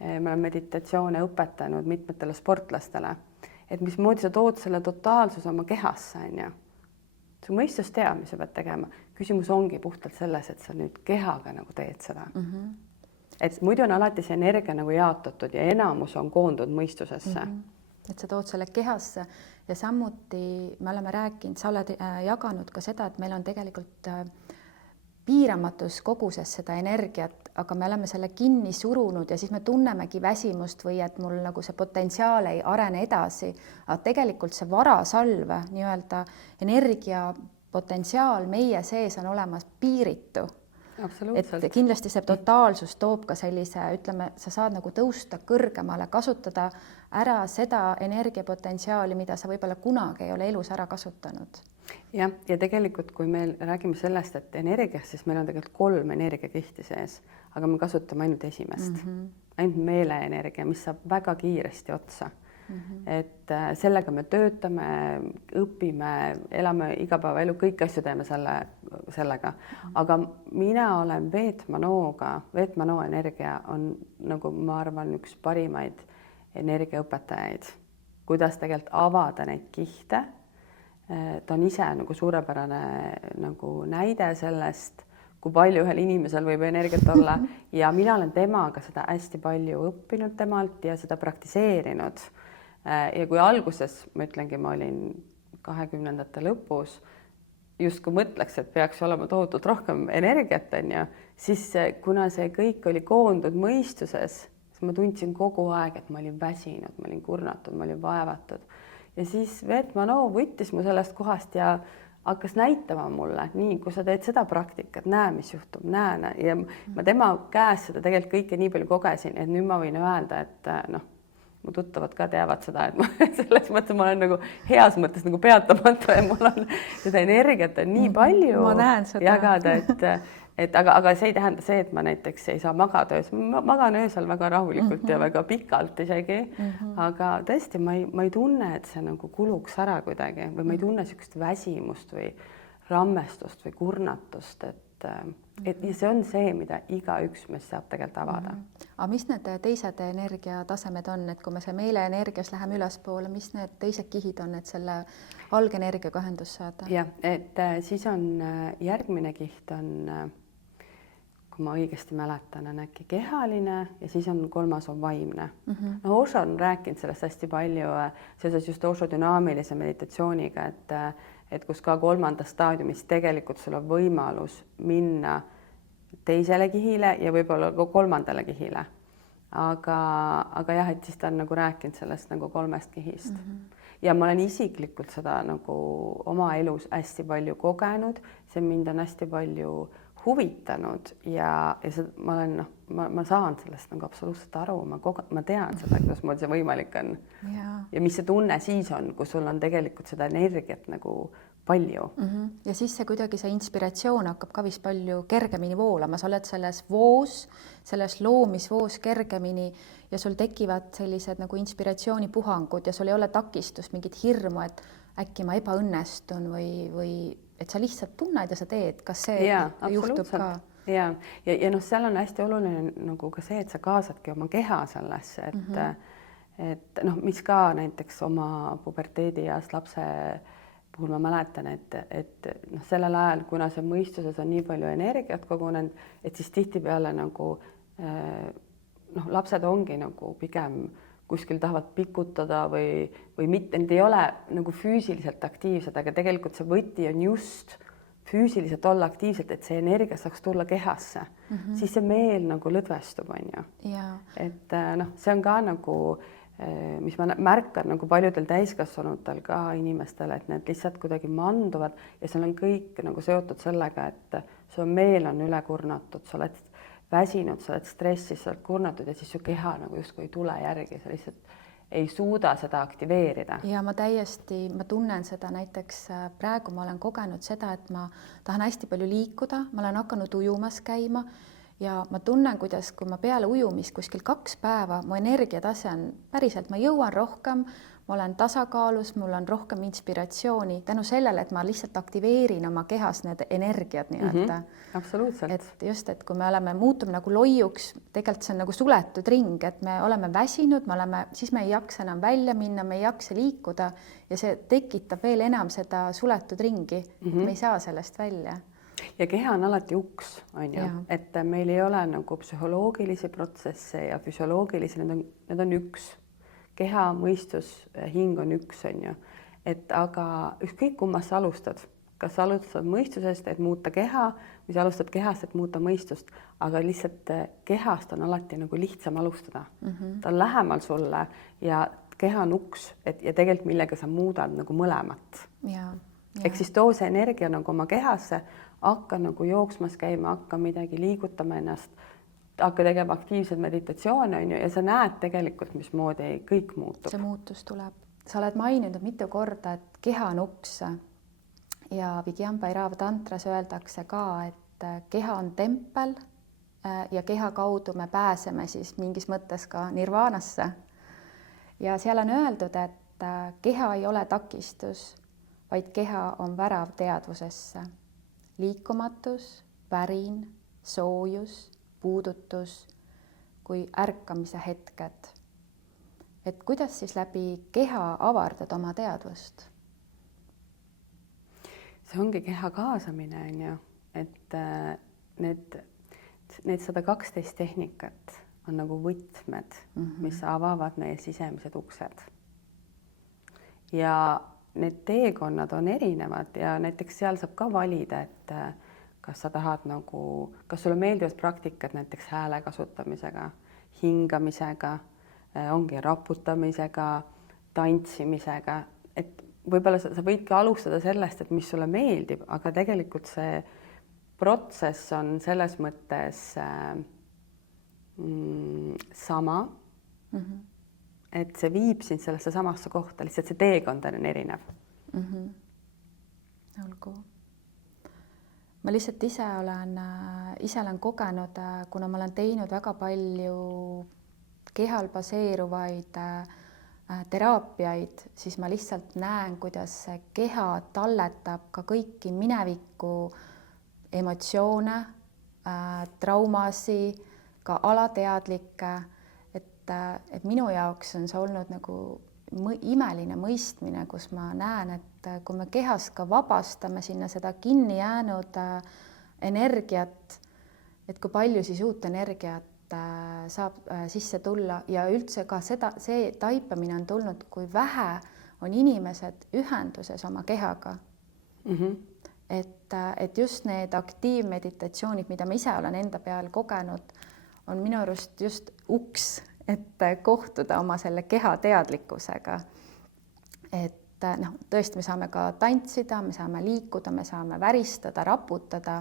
ma olen meditatsioone õpetanud mitmetele sportlastele, et mismoodi sa tood selle totaalsuse oma kehasse, on ju. Su mõistus teab, mis sa pead tegema. Küsimus ongi puhtalt selles, et sa nüüd kehaga nagu teed seda. Et muidu on alati see energia nagu jaotatud ja enamus on koondunud mõistusesse. Et sa tood selle kehasse ja samuti me oleme rääkinud, sa oled jaganud ka seda, et meil on tegelikult piiramatus koguses seda energiat, aga me oleme selle kinni surunud ja siis me tunnemegi väsimust või et mul nagu see potentsiaal ei arene edasi. Aga tegelikult see varasalv, nii-öelda energiapotentsiaal meie sees on olemas piiritu. Absoluutselt. Et kindlasti see totaalsus toob ka sellise, ütleme, sa saad nagu tõusta kõrgemale, kasutada ära seda energiapotentsiaali, mida sa võib-olla kunagi ei ole elus ära kasutanud. Ja tegelikult, kui me räägime sellest, et energiast, siis meil on tegelikult 3 energiakihti sees, aga me kasutame ainult esimest. Ainult meeleenergia, mis saab väga kiiresti otsa. Et sellega me töötame, õpime, elame igapäevaelu, kõik asju teeme sellega. Aga mina olen Veetmanoo energia on nagu ma arvan üks parimaid energiaõpetajaid, kuidas tegelikult avada neid kihte. Ta on ise nagu suurepärane nagu näide sellest, kui palju ühel inimesel võib energiat olla ja mina olen temaga seda hästi palju õppinud temalt ja seda praktiseerinud. Ja kui alguses, ma ütlengi, ma olin 20ndate lõpus, just kui mõtleks, et peaks olema tohutult rohkem energiat, siis kuna see kõik oli koondunud mõistuses, siis ma tundsin kogu aeg, et ma olin väsinud, ma olin kurnatud, ma olin vaevatud. Ja siis Veetmanoo võttis mu sellest kohast ja hakkas näitama mulle, nii, kui sa teed seda praktikat, näe, mis juhtub, näe. Ja ma tema käes seda tegelikult kõike nii palju kogesin, et nüüd ma võin öelda, et mu tuttavad ka teavad seda, et ma selles mõttes ma olen nagu heas mõttes nagu peatamata ja mul on seda energiat on nii palju jagada, aga see ei tähenda see, et ma näiteks ei saa magada öösel. Ma magan öösel väga rahulikult ja väga pikalt isegi, aga tõesti ma ei tunne, et see nagu kuluks ära kuidagi või ma ei tunne niisugust väsimust või rammestust või kurnatust, et see on see, mida igaüks meist saab tegelikult avada. Aga mis need teised energiatasemed on, et kui me see meeleenergias läheme ülespoole, mis need teised kihid on, et selle algenergiaga ühendus saada? Jah, et siis on järgmine kiht on, kui ma õigesti mäletan, on äkki kehaline ja siis on 3. on vaimne. Osho on rääkinud sellest hästi palju seoses just Osho dünaamilise meditatsiooniga, et kus ka 3. staadiumis tegelikult sul on võimalus minna teisele kihile ja võib-olla ka 3. kihile. Aga jah, et siis ta on nagu rääkinud sellest nagu 3 kihist. Ja ma olen isiklikult seda nagu oma elus hästi palju kogenud, see mind on hästi palju huvitanud ja ma saan sellest nagu absoluutselt aru, ma tean seda, kuidas mul see võimalik on. Ja mis see tunne siis on, kui sul on tegelikult seda energiat nagu palju. Ja siis see kuidagi see inspiratsioon hakkab ka vist palju kergemini voolama, sa oled selles voos, selles loomisvoos kergemini ja sul tekivad sellised nagu inspiratsioonipuhangud ja sul ei ole takistust, mingit hirmu, et äkki ma ebaõnnestun või et sa lihtsalt tunned ja sa teed, kas see juhtub ka? Ja seal on hästi oluline nagu ka see, et sa kaasadki oma keha sellesse, et mis ka näiteks oma puberteedieas lapse puhul ma mäletan, et sellel ajal, kuna see mõistuses on nii palju energiat kogunenud, et siis tihtipeale nagu lapsed ongi nagu pigem kuskil tahavad pikutada või mitte, need ei ole nagu füüsiliselt aktiivsed, aga tegelikult see võti on just füüsiliselt olla aktiivselt, et see energia saaks tulla kehasse, siis see meel nagu lõdvestub, on ju. Et see on ka nagu, mis ma märkan nagu paljudel täiskasvanutel ka inimestel, et need lihtsalt kuidagi manduvad ja seal on kõik nagu seotud sellega, et su meel on üle kurnatud, sa oled väsinud, sa oled stressis, sa oled kurnatud ja siis su keha nagu justkui ei tule järgi, sa lihtsalt ei suuda seda aktiveerida. Ja ma tunnen seda näiteks praegu ma olen kogenud seda, et ma tahan hästi palju liikuda, ma olen hakanud ujumas käima ja ma tunnen, kuidas, kui ma peale ujumist kuskil 2 päeva, mu energiatase on päriselt, ma jõuan rohkem, ma olen tasakaalus, mul on rohkem inspiratsiooni tänu sellele, et ma lihtsalt aktiveerin oma kehas need energiat nii-öelda. Absoluutselt. Et just, et kui me muutume nagu loiuks, tegelikult see on nagu suletud ring, et me oleme väsinud, siis me ei jaksa enam välja minna, me ei jaksa liikuda ja see tekitab veel enam seda suletud ringi, me ei saa sellest välja. Ja keha on alati uks, on ju, et meil ei ole nagu psühholoogilisi protsesse ja füsioloogilisi, need on üks. Keha, mõistus, hing on üks, on ju. Et aga ükskõik kummast sa alustad, kas alustad mõistusest, et muuta keha, või sa alustad kehast, et muuta mõistust, aga lihtsalt kehast on alati nagu lihtsam alustada. Ta on lähemal sulle ja keha on uks, ja tegelikult millega sa muudad nagu mõlemat. Ehk siis too see energia nagu oma kehasse, hakka nagu jooksmas käima, hakka midagi liigutama ennast, hakka tegema aktiivset meditatsioone, on ju, ja sa näed tegelikult, mismoodi kõik muutub. See muutus tuleb. Sa oled maininud mitu korda, et keha on uks ja Vigyambairava tantras öeldakse ka, et keha on tempel ja keha kaudu me pääseme siis mingis mõttes ka nirvaanasse. Ja seal on öeldud, et keha ei ole takistus, vaid keha on värav teadvusesse. Liikumatus, värin, soojus, puudutus kui ärkamise hetked. Et kuidas siis läbi keha avardad oma teadvust? See ongi keha kaasamine, on ju, et need 112 tehnikat on nagu võtmed, mis avavad meie sisemised uksed. Ja need teekonnad on erinevad ja näiteks seal saab ka valida, et kas sa tahad nagu, kas sulle meeldivad praktikad näiteks hääle kasutamisega, hingamisega, ongi raputamisega, tantsimisega, et võib-olla sa võidki alustada sellest, et mis sulle meeldib, aga tegelikult see protsess on selles mõttes sama, et see viib sind sellesse samasse kohta, lihtsalt see teekond on erinev. Olgu. Ma lihtsalt ise olen kogenud, kuna ma olen teinud väga palju kehal baseeruvaid teraapiaid, siis ma lihtsalt näen, kuidas see keha talletab ka kõiki mineviku emotsioone, traumasi, ka alateadlikke, et minu jaoks on see olnud nagu imeline mõistmine, kus ma näen, et kui me kehas ka vabastame sinna seda kinni jäänud energiat, et kui palju siis uut energiat saab sisse tulla ja üldse ka see taipamine on tulnud, kui vähe on inimesed ühenduses oma kehaga. Et just need aktiivmeditatsioonid, mida ma ise olen enda peal kogenud, on minu arust just uks, et kohtuda oma selle keha teadlikkusega. Et tõesti me saame ka tantsida, me saame liikuda, me saame väristada, raputada,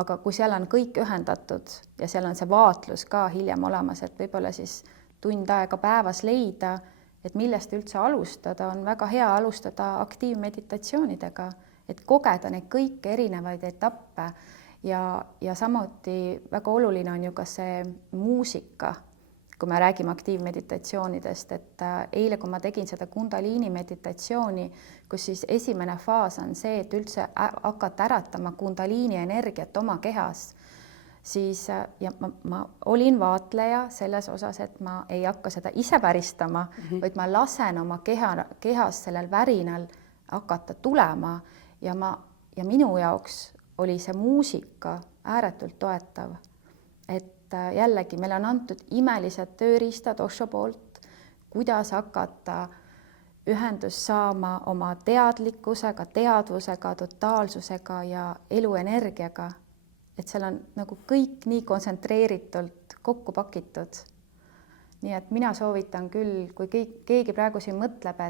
aga kui seal on kõik ühendatud ja seal on see vaatlus ka hiljem olemas, et võib-olla siis tund aega päevas leida, et millest üldse alustada, on väga hea alustada aktiivmeditatsioonidega, et kogeda neid kõiki erinevaid etappe ja samuti väga oluline on ju ka see muusika, kui me räägime aktiivmeditatsioonidest, et eile, kui ma tegin seda kundaliini meditatsiooni, kus siis esimene faas on see, et üldse hakata äratama kundaliini energiat oma kehas, siis ja ma olin vaatleja selles osas, et ma ei hakka seda ise väristama, vaid ma lasen oma kehas sellel värinal hakata tulema ja minu jaoks oli see muusika ääretult toetav, et jällegi meil on antud imelised tööriistad Osho poolt, kuidas hakata ühendust saama oma teadlikkusega, teadvusega, totaalsusega ja eluenergiaga. Et seal on nagu kõik nii kontsentreeritult kokku pakitud. Nii et mina soovitan küll, kui keegi praegu siin mõtleb,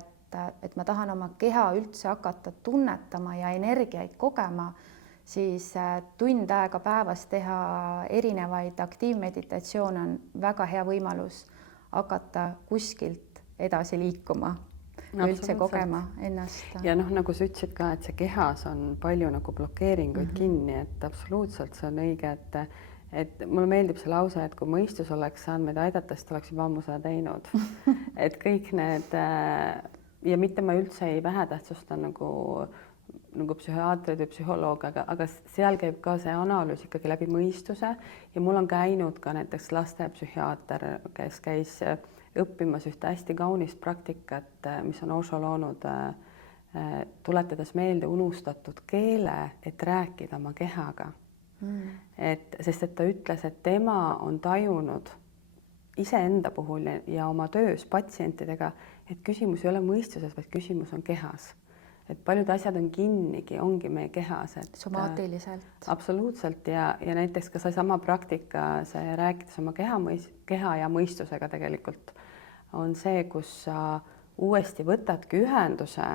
et ma tahan oma keha üldse hakata tunnetama ja energiaid kogema, siis tund aega päevas teha erinevaid aktiivmeditatsioone on väga hea võimalus hakata kuskilt edasi liikuma ja üldse kogema ennast. Ja nagu sa ütlesid ka, et see kehas on palju nagu blokeeringuid kinni, et absoluutselt see on õige, et mulle meeldib see lause, et kui mõistus oleks saanud meid aidata, siis ta oleks juba ammu seda teinud. Et kõik need ja mitte ma üldse ei vähetähtsusta nagu psühhiaatrid või psühholoog, aga seal käib ka see analüüs ikkagi läbi mõistuse ja mul on käinud ka näiteks lastepsühhiaater, kes käis õppimas ühte hästi kaunist praktikat, mis on Osho loonud, tuletades meelde unustatud keele, et rääkida oma kehaga. Sest ta ütles, et tema on tajunud iseenda puhul ja oma töös patsientidega, et küsimus ei ole mõistuses, vaid küsimus on kehas. Et paljud asjad on kinnigi, ongi meie kehas. Somaatiliselt. Absoluutselt ja näiteks ka seesama praktika, see rääkides oma keha ja mõistusega tegelikult on see, kus sa uuesti võtadki ühenduse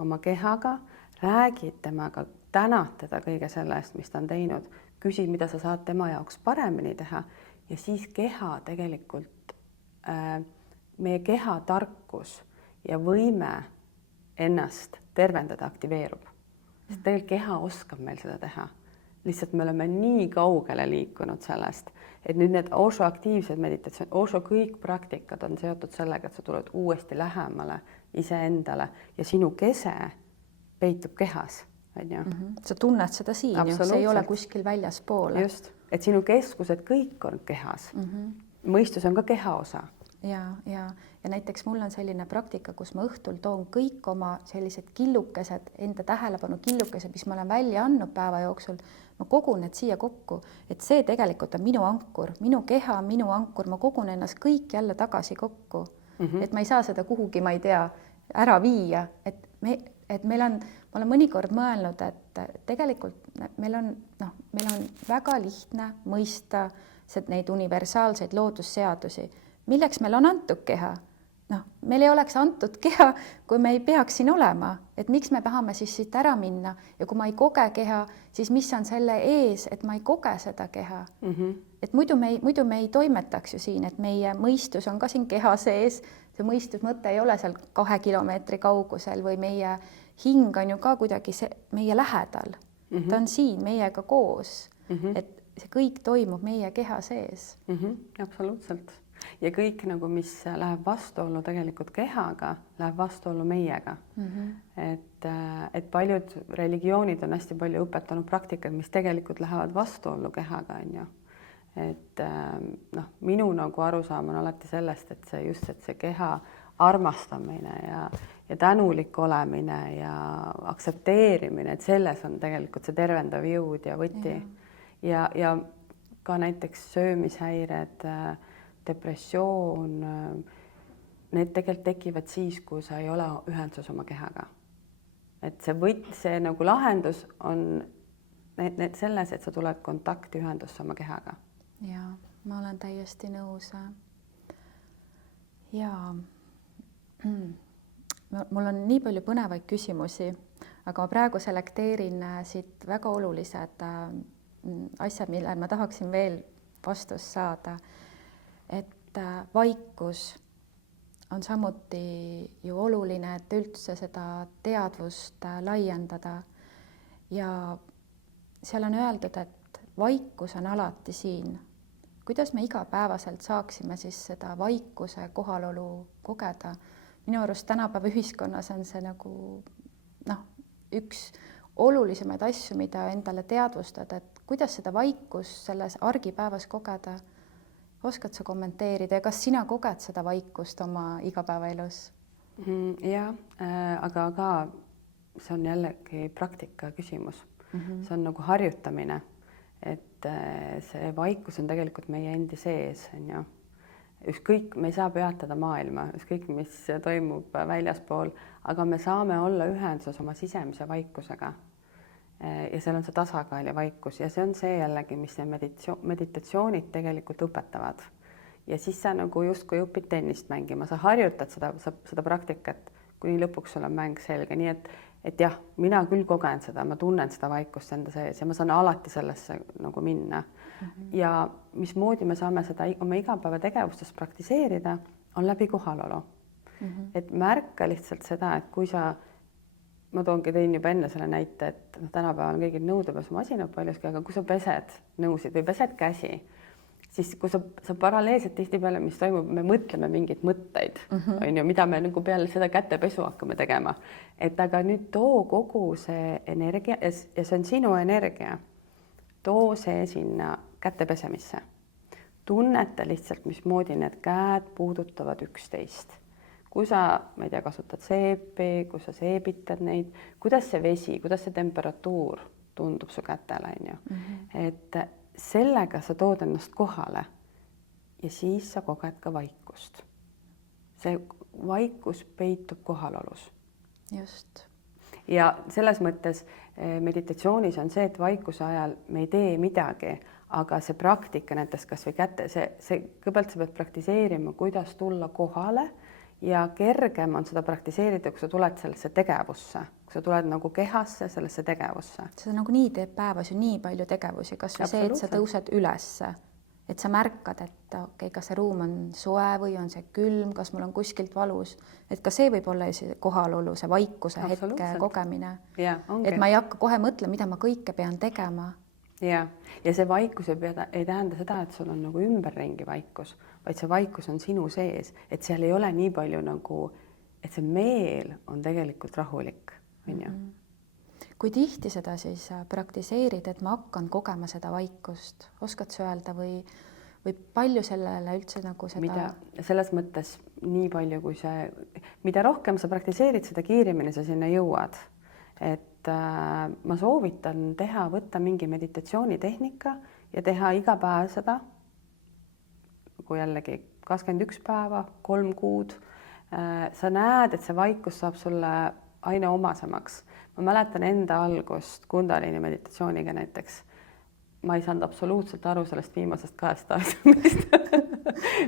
oma kehaga, räägid temaga, tänad teda kõige selle eest, mis ta on teinud, küsid, mida sa saad tema jaoks paremini teha ja siis keha tegelikult, meie keha tarkus ja võime ennast tervendada aktiveerub. Sest tegelikult keha oskab meil seda teha. Lihtsalt me oleme nii kaugele liikunud sellest, et nüüd need Osho aktiivsed meditatsioon, Osho kõik praktikad on seotud sellega, et sa tuled uuesti lähemale iseendale ja sinu kese peitub kehas. Sa tunned seda siin ju, see ei ole kuskil väljaspoole. Just, et sinu keskused kõik on kehas. Mõistus on ka keha osa. Ja näiteks mul on selline praktika, kus ma õhtul toon kõik oma sellised killukesed, enda tähelepanu killukesed, mis ma olen välja andnud päeva jooksul, ma kogun need siia kokku, et see tegelikult on minu ankur, minu keha, minu ankur, ma kogun ennast kõik jälle tagasi kokku. Et ma ei saa seda kuhugi, ma ei tea, ära viia, et meil on, ma olen mõnikord mõelnud, et tegelikult meil on väga lihtne mõista neid universaalseid loodusseadusi. Milleks meil on antud keha? Meil ei oleks antud keha, kui me ei peaks siin olema. Et miks me tahame siis siit ära minna? Ja kui ma ei koge keha, siis mis on selle ees, et ma ei koge seda keha? Et muidu me ei toimetaks ju siin, et meie mõistus on ka siin keha sees. See mõistusmõte ei ole seal 2 kilomeetri kaugusel või meie hing on ju ka kuidagi meie lähedal. Ta on siin meiega koos. Et see kõik toimub meie keha sees. Absoluutselt. Ja kõik, mis läheb vastuollu tegelikult kehaga, läheb vastuollu meiega. Et paljud religioonid on hästi palju õpetanud praktikad, mis tegelikult lähevad vastuollu kehaga. Et minu arusaam on alati sellest, et see keha armastamine ja tänulik olemine ja aktsepteerimine, et selles on tegelikult see tervendav jõud ja võti. Ja ka näiteks söömishäired, depressioon, need tegelikult tekivad siis, kui sa ei ole ühendus oma kehaga. Et see lahendus on need selles, et sa tuled kontakti ühendusse oma kehaga. Ja, ma olen täiesti nõus. Ja mul on nii palju põnevaid küsimusi, aga ma praegu selekteerin siit väga olulised asjad, mille ma tahaksin veel vastust saada. Et vaikus on samuti ju oluline, et üldse seda teadvust laiendada. Ja seal on öeldud, et vaikus on alati siin. Kuidas me igapäevaselt saaksime siis seda vaikuse kohalolu kogeda? Minu arust tänapäeva ühiskonnas on see üks olulisemaid asju, mida endale teadvustada, et kuidas seda vaikust selles argipäevas kogeda. Oskad sa kommenteerida ja kas sina koged seda vaikust oma igapäevaelus? Ja, aga ka see on jällegi praktika küsimus. See on harjutamine, et see vaikus on tegelikult meie endi sees. Ükskõik, me ei saa peatada maailma, ükskõik, mis toimub väljaspool, aga me saame olla ühenduses oma sisemise vaikusega. Ja seal on see tasakaal ja vaikus ja see on see jällegi, mis meditatsioonid tegelikult õpetavad. Ja siis sa justkui õpid tennist mängima, sa harjutad seda praktikat, kuni lõpuks sul on mäng selge. Nii et jah, mina küll kogen seda, ma tunnen seda vaikust enda sees ja ma saan alati sellesse minna. Ja mismoodi me saame seda oma igapäeva tegevustes praktiseerida, on läbi kohalolu. Et märka lihtsalt seda, et kui sa tõin juba enne selle näite, et tänapäeval on kõigil nõudepesumasinad paljuski, aga kui sa pesed nõusid või pesed käsi, siis kui sa paralleelselt tihtipeale, mis toimub, me mõtleme mingeid mõtteid, on ju, mida me nagu peale seda kätepesu hakkame tegema. Et aga nüüd too kogu see energia ja see on sinu energia, too see sinna kätepesemisse. Tunneta lihtsalt, mismoodi need käed puudutavad üksteist. Kui sa, ma ei tea, kasutad seepi, kui sa seebitad neid, kuidas see vesi, kuidas see temperatuur tundub su kätele, on ju. Et sellega sa tood ennast kohale ja siis sa koged ka vaikust. See vaikus peitub kohalolus. Just. Ja selles mõttes meditatsioonis on see, et vaikuse ajal me ei tee midagi, aga see praktika näiteks kas või kätte, see kõigepealt sa pead praktiseerima, kuidas tulla kohale ja kergem on seda praktiseerida, kui sa tuled sellesse tegevusse, kui sa tuled nagu kehasse, sellesse tegevusse. Seda nagu nii teeb päevas ju nii palju tegevusi, kas või see, et sa tõused ülesse, et sa märkad, et okei, kas see ruum on soe või on see külm, kas mul on kuskilt valus, et ka see võib olla see kohalolu, see vaikuse hetke kogemine. Et ma ei hakka kohe mõtlema, mida ma kõike pean tegema. Ja see vaikus ei tähenda seda, et sul on nagu ümberringi vaikus, vaid see vaikus on sinu sees, et seal ei ole nii palju nagu, et see meel on tegelikult rahulik. Kui tihti seda siis praktiseerid, et ma hakkan kogema seda vaikust, oskad sa öelda või palju sellele üldse nagu seda? Selles mõttes nii palju, kui mida rohkem sa praktiseerid, seda kiiremini sa sinna jõuad. Et ma soovitan võtta mingi meditatsioonitehnika ja teha iga päev seda, kui jällegi 21 päeva, 3 kuud. Sa näed, et see vaikus saab sulle aina omasemaks. Ma mäletan enda algust Kundalini meditatsiooniga näiteks. Ma ei saanud absoluutselt aru sellest viimasest 2 aastast,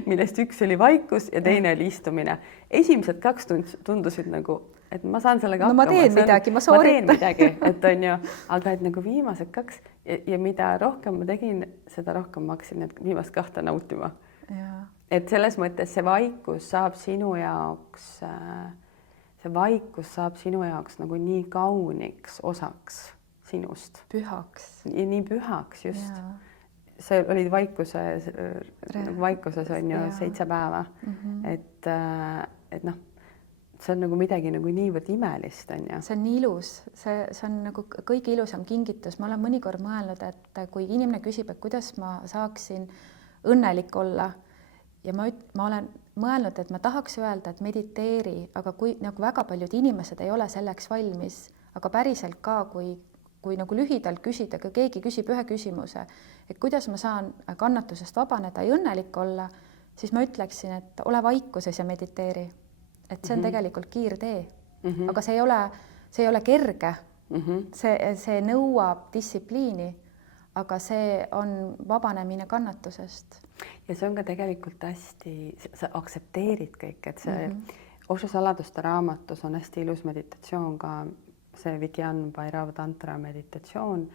millest üks oli vaikus ja teine oli istumine. Esimesed 2 tundusid nagu, et ma saan sellega hakkama. No ma teen midagi, ma sooritan. Ma teen midagi, et on ju, aga et nagu viimased 2 ja mida rohkem ma tegin, seda rohkem ma hakkasin need viimast 2 nautima. Ja. Et selles mõttes see vaikus saab sinu jaoks nagu nii kauniks osaks sinust. Pühaks. Ja nii pühaks, just. Ja. See oli vaikuses on ju 7 päeva. Et noh, see on nagu midagi nagu niivõrd imelist, on ju. See on nii ilus, see on nagu kõige ilusam kingitus. Ma olen mõnikord mõelnud, et kui inimene küsib, et kuidas ma saaksin õnnelik olla ja ma olen mõelnud, et ma tahaks öelda, et mediteeri, aga kui nagu väga paljud inimesed ei ole selleks valmis, aga päriselt ka, kui nagu lühidalt küsida, aga keegi küsib ühe küsimuse, et kuidas ma saan kannatusest vabaneda ja õnnelik olla, siis ma ütleksin, et ole vaikuses ja mediteeri. Et see on tegelikult kiirtee, aga see ei ole kerge. See nõuab distsipliini, aga see on vabanemine kannatusest. Ja see on ka tegelikult hästi, sa aktsepteerid kõik, et see Osho saladuste raamatus on hästi ilus meditatsioon ka see Vigyan Bhairava tantra meditatsioon,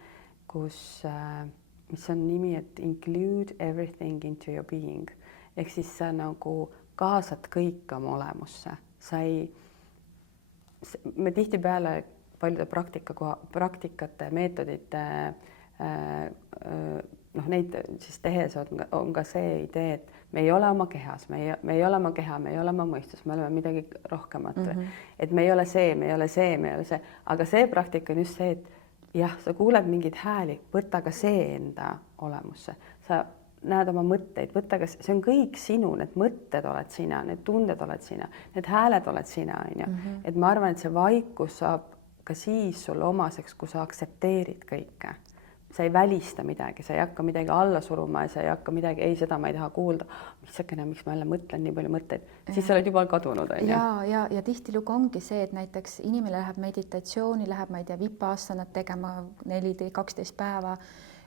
mis on nimi, et include everything into your being. Ehk siis sa nagu kaasad kõik oma olemusse. Me tihtipeale paljude praktikate, meetodite, neid siis tehes on ka see idee, et me ei ole oma kehas, me ei ole oma keha, me ei ole oma mõistus, me oleme midagi rohkemat. Et me ei ole see, me ei ole see, me ei ole see. Aga see praktika on just see, et jah, sa kuuled mingid hääli, võta ka see enda olemusse. Sa näed oma mõtteid, võta ka, see on kõik sinu, need mõtted oled sina, need tunded oled sina, need hääled oled sina. Et ma arvan, et see vaikus saab ka siis sulle omaseks, kui sa aktsepteerid kõike. Sa ei välista midagi, sa ei hakka midagi alla suruma ja sa ei hakka midagi, ei, seda ma ei taha kuulda. Miks ma jälle mõtlen nii palju mõtteid? Siis sa oled juba kadunud. Ja tihtilugu ongi see, et näiteks inimene läheb meditatsiooni, läheb, ma ei tea, vipassanat tegema 4-12 päeva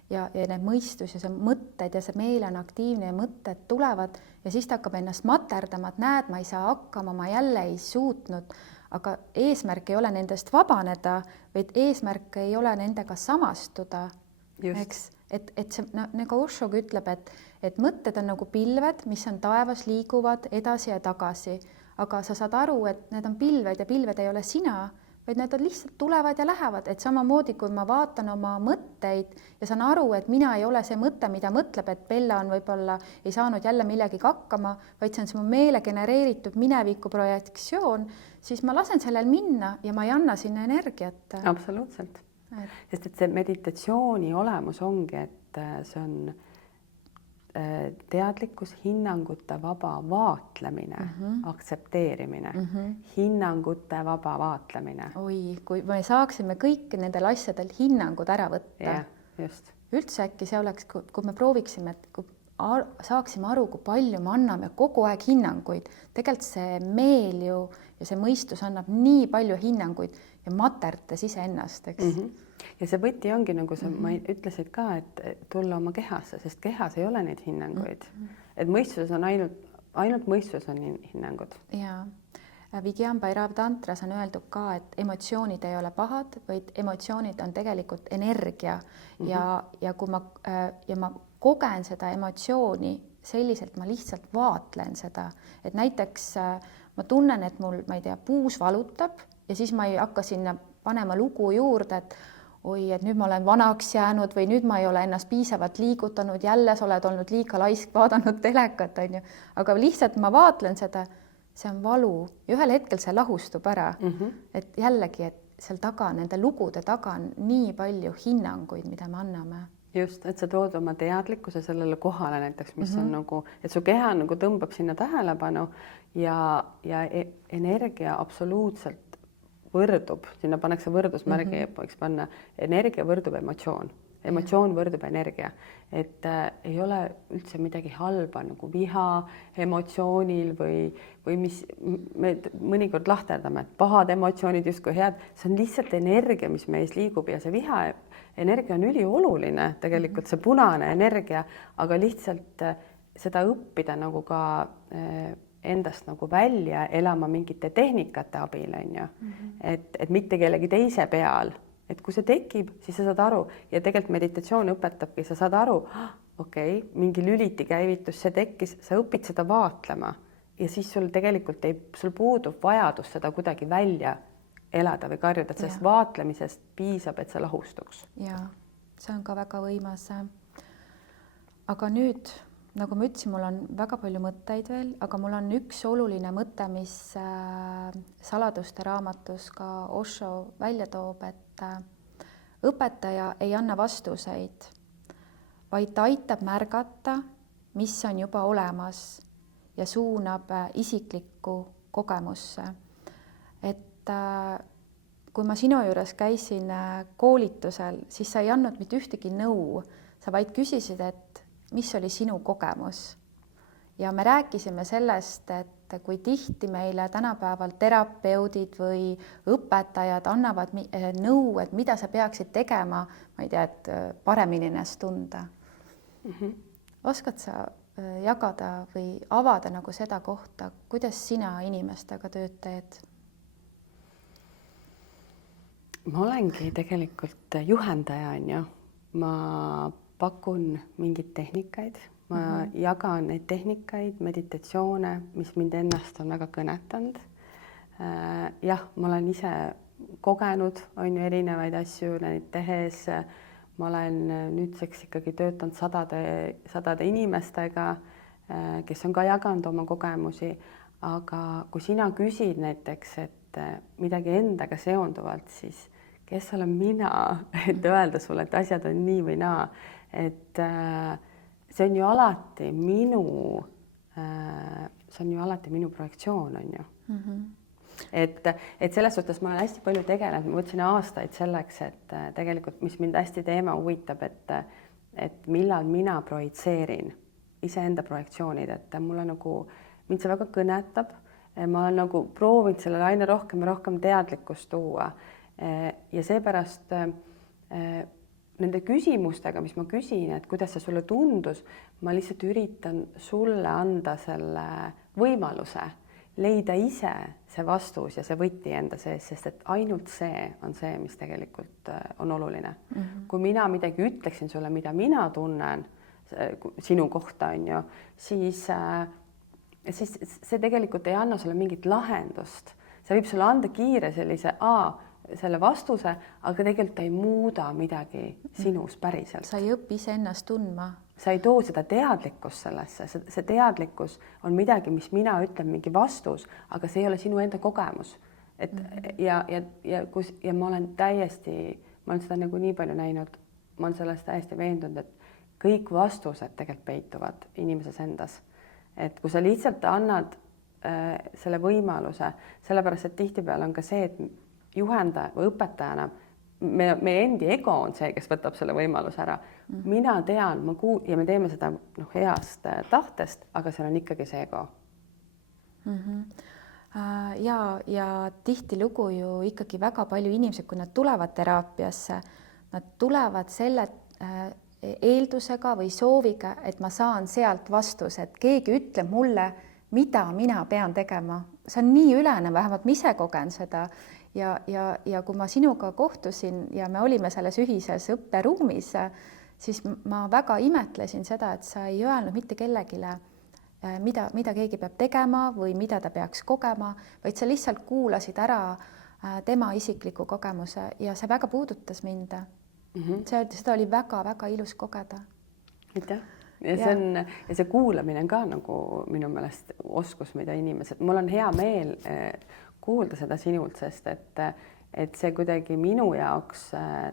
ja need mõistus ja see mõtted ja see meel on aktiivne ja mõtted tulevad ja siis ta hakkab ennast materdama, et näed, ma ei saa hakkama, ma jälle ei suutnud, aga eesmärk ei ole nendest vabaneda, vaid eesmärk ei ole nendega samastuda. Eks, et see, nagu Oshogi ütleb, et mõtted on nagu pilved, mis on taevas, liiguvad edasi ja tagasi, aga sa saad aru, et need on pilved ja pilved ei ole sina, vaid need lihtsalt tulevad ja lähevad, et samamoodi kui ma vaatan oma mõtteid ja saan aru, et mina ei ole see mõte, mida mõtleb, et Bella on võib-olla ei saanud jälle millegi hakkama, vaid see on see mu meele genereeritud mineviku projektsioon, siis ma lasen sellel minna ja ma ei anna sinna energiat. Absoluutselt. Sest et see meditatsiooni olemus ongi, et see on teadlikkus, hinnangute vaba vaatlemine, aktsepteerimine, hinnangute vaba vaatlemine. Oi, kui me saaksime kõik nendel asjadel hinnangud ära võtta. Ja, just. Üldse äkki see oleks, kui me prooviksime, et kui saaksime aru, kui palju me anname kogu aeg hinnanguid. Tegelikult see meel ju ja see mõistus annab nii palju hinnanguid ja materdas iseennast, eks? Ja see võti ongi, nagu sa ütlesid ka, et tulla oma kehasse, sest kehas ei ole neid hinnanguid. Et mõistuses on ainult mõistuses on hinnangud. Jaa. Vigyam Bhairava tantras on öeldud ka, et emotsioonid ei ole pahad, vaid emotsioonid on tegelikult energia ja kui ma kogen seda emotsiooni selliselt, ma lihtsalt vaatlen seda, et näiteks ma tunnen, et mul, ma ei tea, puus valutab ja siis ma ei hakka sinna panema lugu juurde, et oi, et nüüd ma olen vanaks jäänud või nüüd ma ei ole ennast piisavalt liigutanud, jälle sa oled olnud liiga laisk, vaadanud telekat, on ju. Aga lihtsalt ma vaatlen seda, see on valu ja ühel hetkel see lahustub ära. Et jällegi, et seal taga, nende lugude taga on nii palju hinnanguid, mida me anname. Just, et sa tood oma teadlikkuse sellele kohale näiteks, mis on nagu, et su keha nagu tõmbab sinna tähelepanu ja energia absoluutselt võrdub, sinna pannakse võrdusmärgi, võiks panna, energia võrdub emotsioon. Emotsioon võrdub energia, et ei ole üldse midagi halba nagu viha emotsioonil või mis me mõnikord lahterdame, et pahad emotsioonid justkui head, see on lihtsalt energia, mis meis liigub ja see viha energia on ülioluline, tegelikult see punane energia, aga lihtsalt seda õppida nagu ka endast nagu välja elama mingite tehnikate abil, on ju, et mitte kellegi teise peal. Et kui see tekib, siis sa saad aru ja tegelikult meditatsioon õpetabki, sa saad aru, okei, mingi lüliti käivitus, see tekkis, sa õpid seda vaatlema ja siis sul tegelikult sul puudub vajadus seda kuidagi välja elada või karjuda, et sellest vaatlemisest piisab, et see lahustuks. Jaa, see on ka väga võimas. Aga nüüd, nagu ma ütlesin, mul on väga palju mõtteid veel, aga mul on üks oluline mõte, mis saladuste raamatus ka Osho välja toob, et õpetaja ei anna vastuseid, vaid ta aitab märgata, mis on juba olemas ja suunab isiklikku kogemusse. Et kui ma sinu juures käisin koolitusel, siis sa ei andnud mitte ühtegi nõu, sa vaid küsisid, et mis oli sinu kogemus. Ja me rääkisime sellest, et kui tihti meile tänapäeval terapeudid või õpetajad annavad nõu, et mida sa peaksid tegema, ma ei tea, et paremini ennast tunda. Oskad sa jagada või avada nagu seda kohta, kuidas sina inimestega tööd teed? Ma olengi tegelikult juhendaja, on ju. Ma pakun mingeid tehnikaid, ma jagan neid tehnikaid, meditatsioone, mis mind ennast on väga kõnetanud. Jah, ma olen ise kogenud, on ju erinevaid asju neid tehes. Ma olen nüüdseks ikkagi töötanud sadade inimestega, kes on ka jaganud oma kogemusi, aga kui sina küsid näiteks, et midagi endaga seonduvalt, siis kes olen mina, et öelda sulle, et asjad on nii või naa, et see on ju alati minu projektsioon, on ju. Et selles suhtes ma olen hästi palju tegelenud, ma võtsin aastaid selleks, et tegelikult, mis mind hästi teema huvitab, et millal mina projitseerin iseenda projektsioonid, et mulle nagu, mind see väga kõnetab, ma olen nagu proovinud sellele aina rohkem ja rohkem teadlikkust tuua ja seepärast nende küsimustega, mis ma küsin, et kuidas see sulle tundus, ma lihtsalt üritan sulle anda selle võimaluse, leida ise see vastus ja see võti enda sees, sest et ainult see on see, mis tegelikult on oluline. Kui mina midagi ütleksin sulle, mida mina tunnen sinu kohta, on ju, siis see tegelikult ei anna sulle mingit lahendust. See võib sulle anda kiire sellise, selle vastuse, aga tegelikult ta ei muuda midagi sinus päriselt. sa ei õpi iseennast tundma. Sa ei too seda teadlikkust sellesse, see teadlikkus on midagi, mis mina ütlen, mingi vastus, aga see ei ole sinu enda kogemus. Et ja ma olen seda nagu nii palju näinud, ma olen sellest täiesti veendunud, et kõik vastused tegelikult peituvad inimeses endas. Et kui sa lihtsalt annad selle võimaluse, sellepärast et tihtipeale on ka see, et juhendaja või õpetajana meie endi ego on see, kes võtab selle võimaluse ära. Mina tean, ja me teeme seda heast tahtest, aga seal on ikkagi see ego. Ja tihtilugu ju ikkagi väga palju inimesed, kui nad tulevad teraapiasse, nad tulevad selle eeldusega või sooviga, et ma saan sealt vastuse, et keegi ütleb mulle, mida mina pean tegema. See on nii ülene, vähemalt ma ise kogen seda. Ja kui ma sinuga kohtusin ja me olime selles ühises õpperuumis, siis ma väga imetlesin seda, et sa ei öelnud mitte kellegile, mida keegi peab tegema või mida ta peaks kogema, vaid sa lihtsalt kuulasid ära tema isikliku kogemuse ja see väga puudutas mind. Seda oli väga-väga ilus kogeda. Aitäh. Ja see kuulamine on ka nagu minu meelest oskus, mida inimesed, mul on hea meel kuulda seda sinult, sest et see kuidagi minu jaoks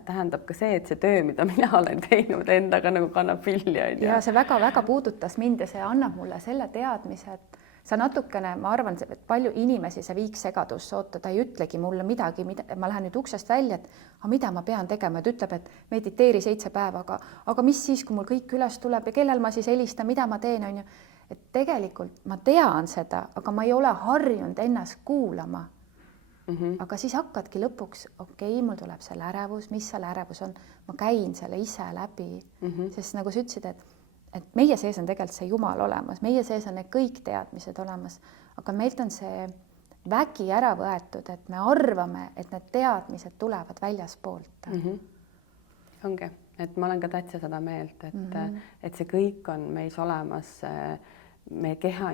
tähendab ka see, et see töö, mida mina olen teinud endaga nagu kannab vilja. Ja see väga-väga puudutas mind ja see annab mulle selle teadmise, et sa natukene, ma arvan, et palju inimesi see viiks segadusse, oota, ta ei ütlegi mulle midagi, ma lähen nüüd uksest välja, et mida ma pean tegema, et ütleb, et mediteeri 7 päeva, aga mis siis, kui mul kõik üles tuleb ja kellel ma siis helistan, mida ma teen, on ju. Et tegelikult ma tean seda, aga ma ei ole harjunud ennast kuulama. Aga siis hakkadki lõpuks, okei, mul tuleb selle ärevus, mis selle ärevus on, ma käin selle ise läbi, sest nagu sa ütlesid, et meie sees on tegelikult see Jumal olemas, meie sees on need kõik teadmised olemas, aga meilt on see vägi ära võetud, et me arvame, et need teadmised tulevad väljaspoolt. Ongi, et ma olen ka täitsa seda meelt, et see kõik on meis olemas, meie keha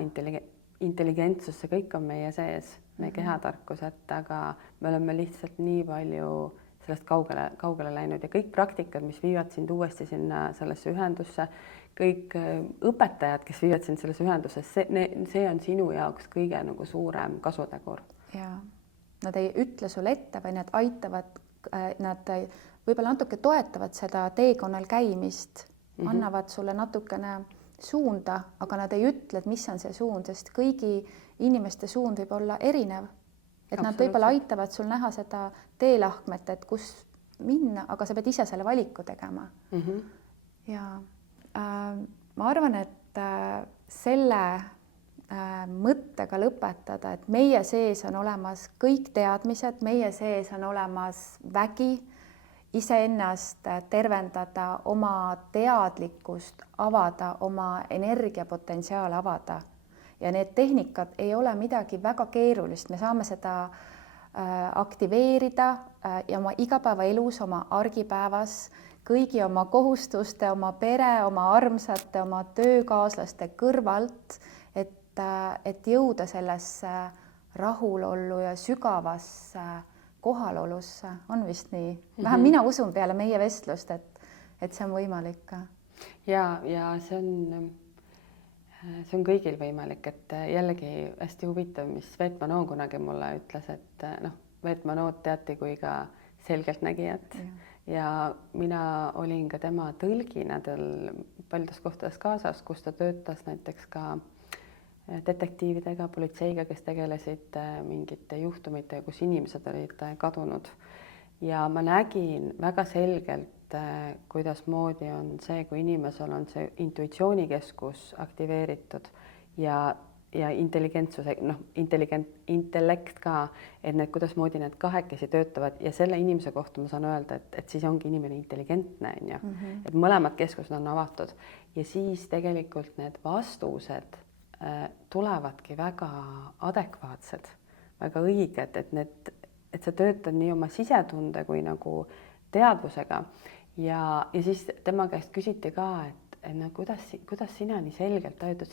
intelligentsus, see kõik on meie sees, meie kehatarkus, aga me oleme lihtsalt nii palju sellest kaugele läinud ja kõik praktikad, mis viivad sind uuesti sinna sellesse ühendusse, kõik õpetajad, kes viivad sind selles ühenduses, see on sinu jaoks kõige nagu suurem kasutegur. Ja nad ei ütle sulle ette, või nad aitavad, nad võib-olla natuke toetavad seda teekonnal käimist, annavad sulle natukene suunda, aga nad ei ütle, et mis on see suund, sest kõigi inimeste suund võib olla erinev. Et nad võib-olla aitavad sul näha seda teelahkmet, et kus minna, aga sa pead ise selle valiku tegema. Ja ma arvan, et selle mõttega lõpetada, et meie sees on olemas kõik teadmised, meie sees on olemas vägi, iseennast tervendada, oma teadlikkust avada, oma energiapotentsiaal avada. Ja need tehnikad ei ole midagi väga keerulist, me saame seda aktiveerida ja oma igapäevaelus, oma argipäevas, kõigi oma kohustuste, oma pere, oma armsate, oma töökaaslaste kõrvalt, et jõuda sellesse rahulollu ja sügavasse kohalolusse, on vist nii. Vähem mina usun peale meie vestlust, et see on võimalik. Ja see on kõigil võimalik, et jällegi hästi huvitav, mis Sveet Mano kunagi mulle ütles, et Sveet Manot teati kui ka selgeltnägijat ja mina olin ka tema tõlgina tal paljudes kohtades kaasas, kus ta töötas näiteks ka detektiividega, politseiga, kes tegelesid mingite juhtumitega, kus inimesed olid kadunud. Ja ma nägin väga selgelt, kuidas moodi on see, kui inimesel on see intuitsioonikeskus aktiveeritud ja intelligentsuse, intellekt ka, et need, kuidas moodi need kahekesi töötavad ja selle inimese kohta ma saan öelda, et siis ongi inimene intelligentne, et mõlemad keskused on avatud ja siis tegelikult need vastused tulevadki väga adekvaatsed, väga õiged, et sa töötad nii oma sisetunde kui nagu teadvusega ja siis tema käest küsiti ka, et kuidas sina nii selgelt tajud, et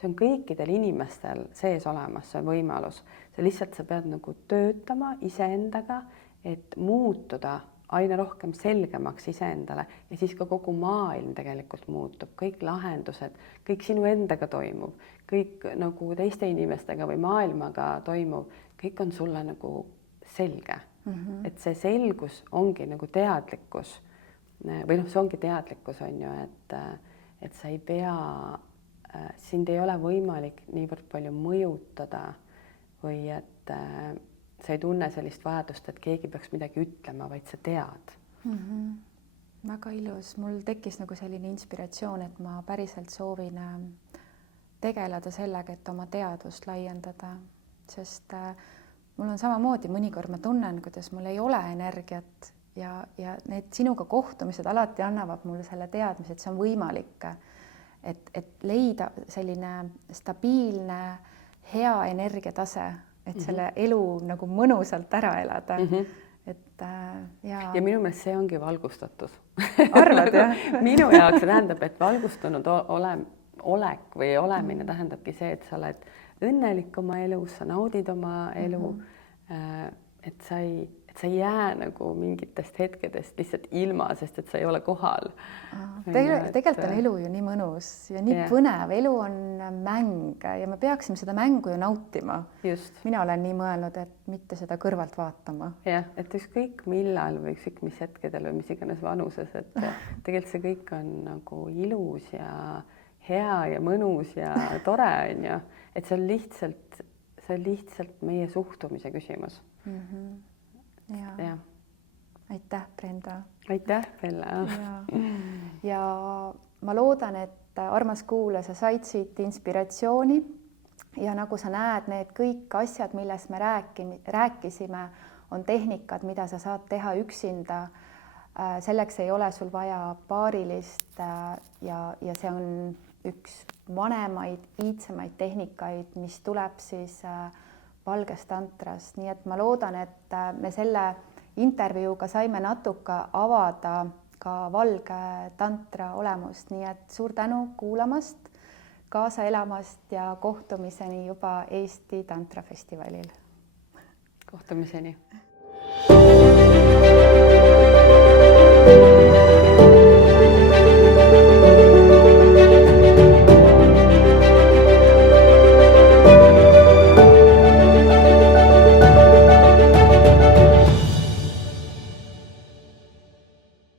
see on kõikidel inimestel sees olemas, see võimalus. Sa lihtsalt sa pead nagu töötama iseendaga, et muutuda aina rohkem selgemaks iseendale ja siis ka kogu maailm tegelikult muutub, kõik lahendused, kõik sinu endaga toimub, kõik nagu teiste inimestega või maailmaga toimub, kõik on sulle nagu selge. Et see selgus ongi nagu teadlikkus või noh, see ongi teadlikkus on ju, et sa ei pea, sind ei ole võimalik niivõrd palju mõjutada või et sa ei tunne sellist vajadust, et keegi peaks midagi ütlema, vaid sa tead. Väga ilus, mul tekkis nagu selline inspiratsioon, et ma päriselt soovin tegeleda sellega, et oma teadvust laiendada, sest mul on samamoodi, mõnikord ma tunnen, kuidas mul ei ole energiat ja need sinuga kohtumised alati annavad mulle selle teadmise, et see on võimalik, et leida selline stabiilne, hea energiatase, et selle elu nagu mõnusalt ära elada. Et, ja minu meelest see ongi valgustatus. Arvad, jah? Minu jaoks see tähendab, et valgustunud olek või olemine tähendabki see, et sa oled õnnelik oma elus, sa naudid oma elu, et sa ei jää nagu mingitest hetkedest lihtsalt ilma, sest et sa ei ole kohal. Tegelikult on elu ju nii mõnus ja nii põnev, elu on mäng ja me peaksime seda mängu ju nautima. Just. Mina olen nii mõelnud, et mitte seda kõrvalt vaatama. Jah, et ükskõik millal või ükskõik mis hetkedel või mis iganes vanuses, et tegelikult see kõik on nagu ilus ja hea ja mõnus ja tore on ju, et see on lihtsalt meie suhtumise küsimus. Ja. Aitäh, Brenda. Aitäh, Bella. Ja ma loodan, et armas kuulaja, sa said siit inspiratsiooni ja nagu sa näed, need kõik asjad, millest me rääkisime, on tehnikad, mida sa saad teha üksinda. Selleks ei ole sul vaja paarilist ja see on üks vanemaid, iidsemaid tehnikaid, mis tuleb siis valgest tantrast, nii et ma loodan, et me selle intervjuuga saime natuke avada ka valge tantra olemust, nii et suur tänu kuulamast, kaasa elamast ja kohtumiseni juba Eesti tantrafestivalil. Kohtumiseni.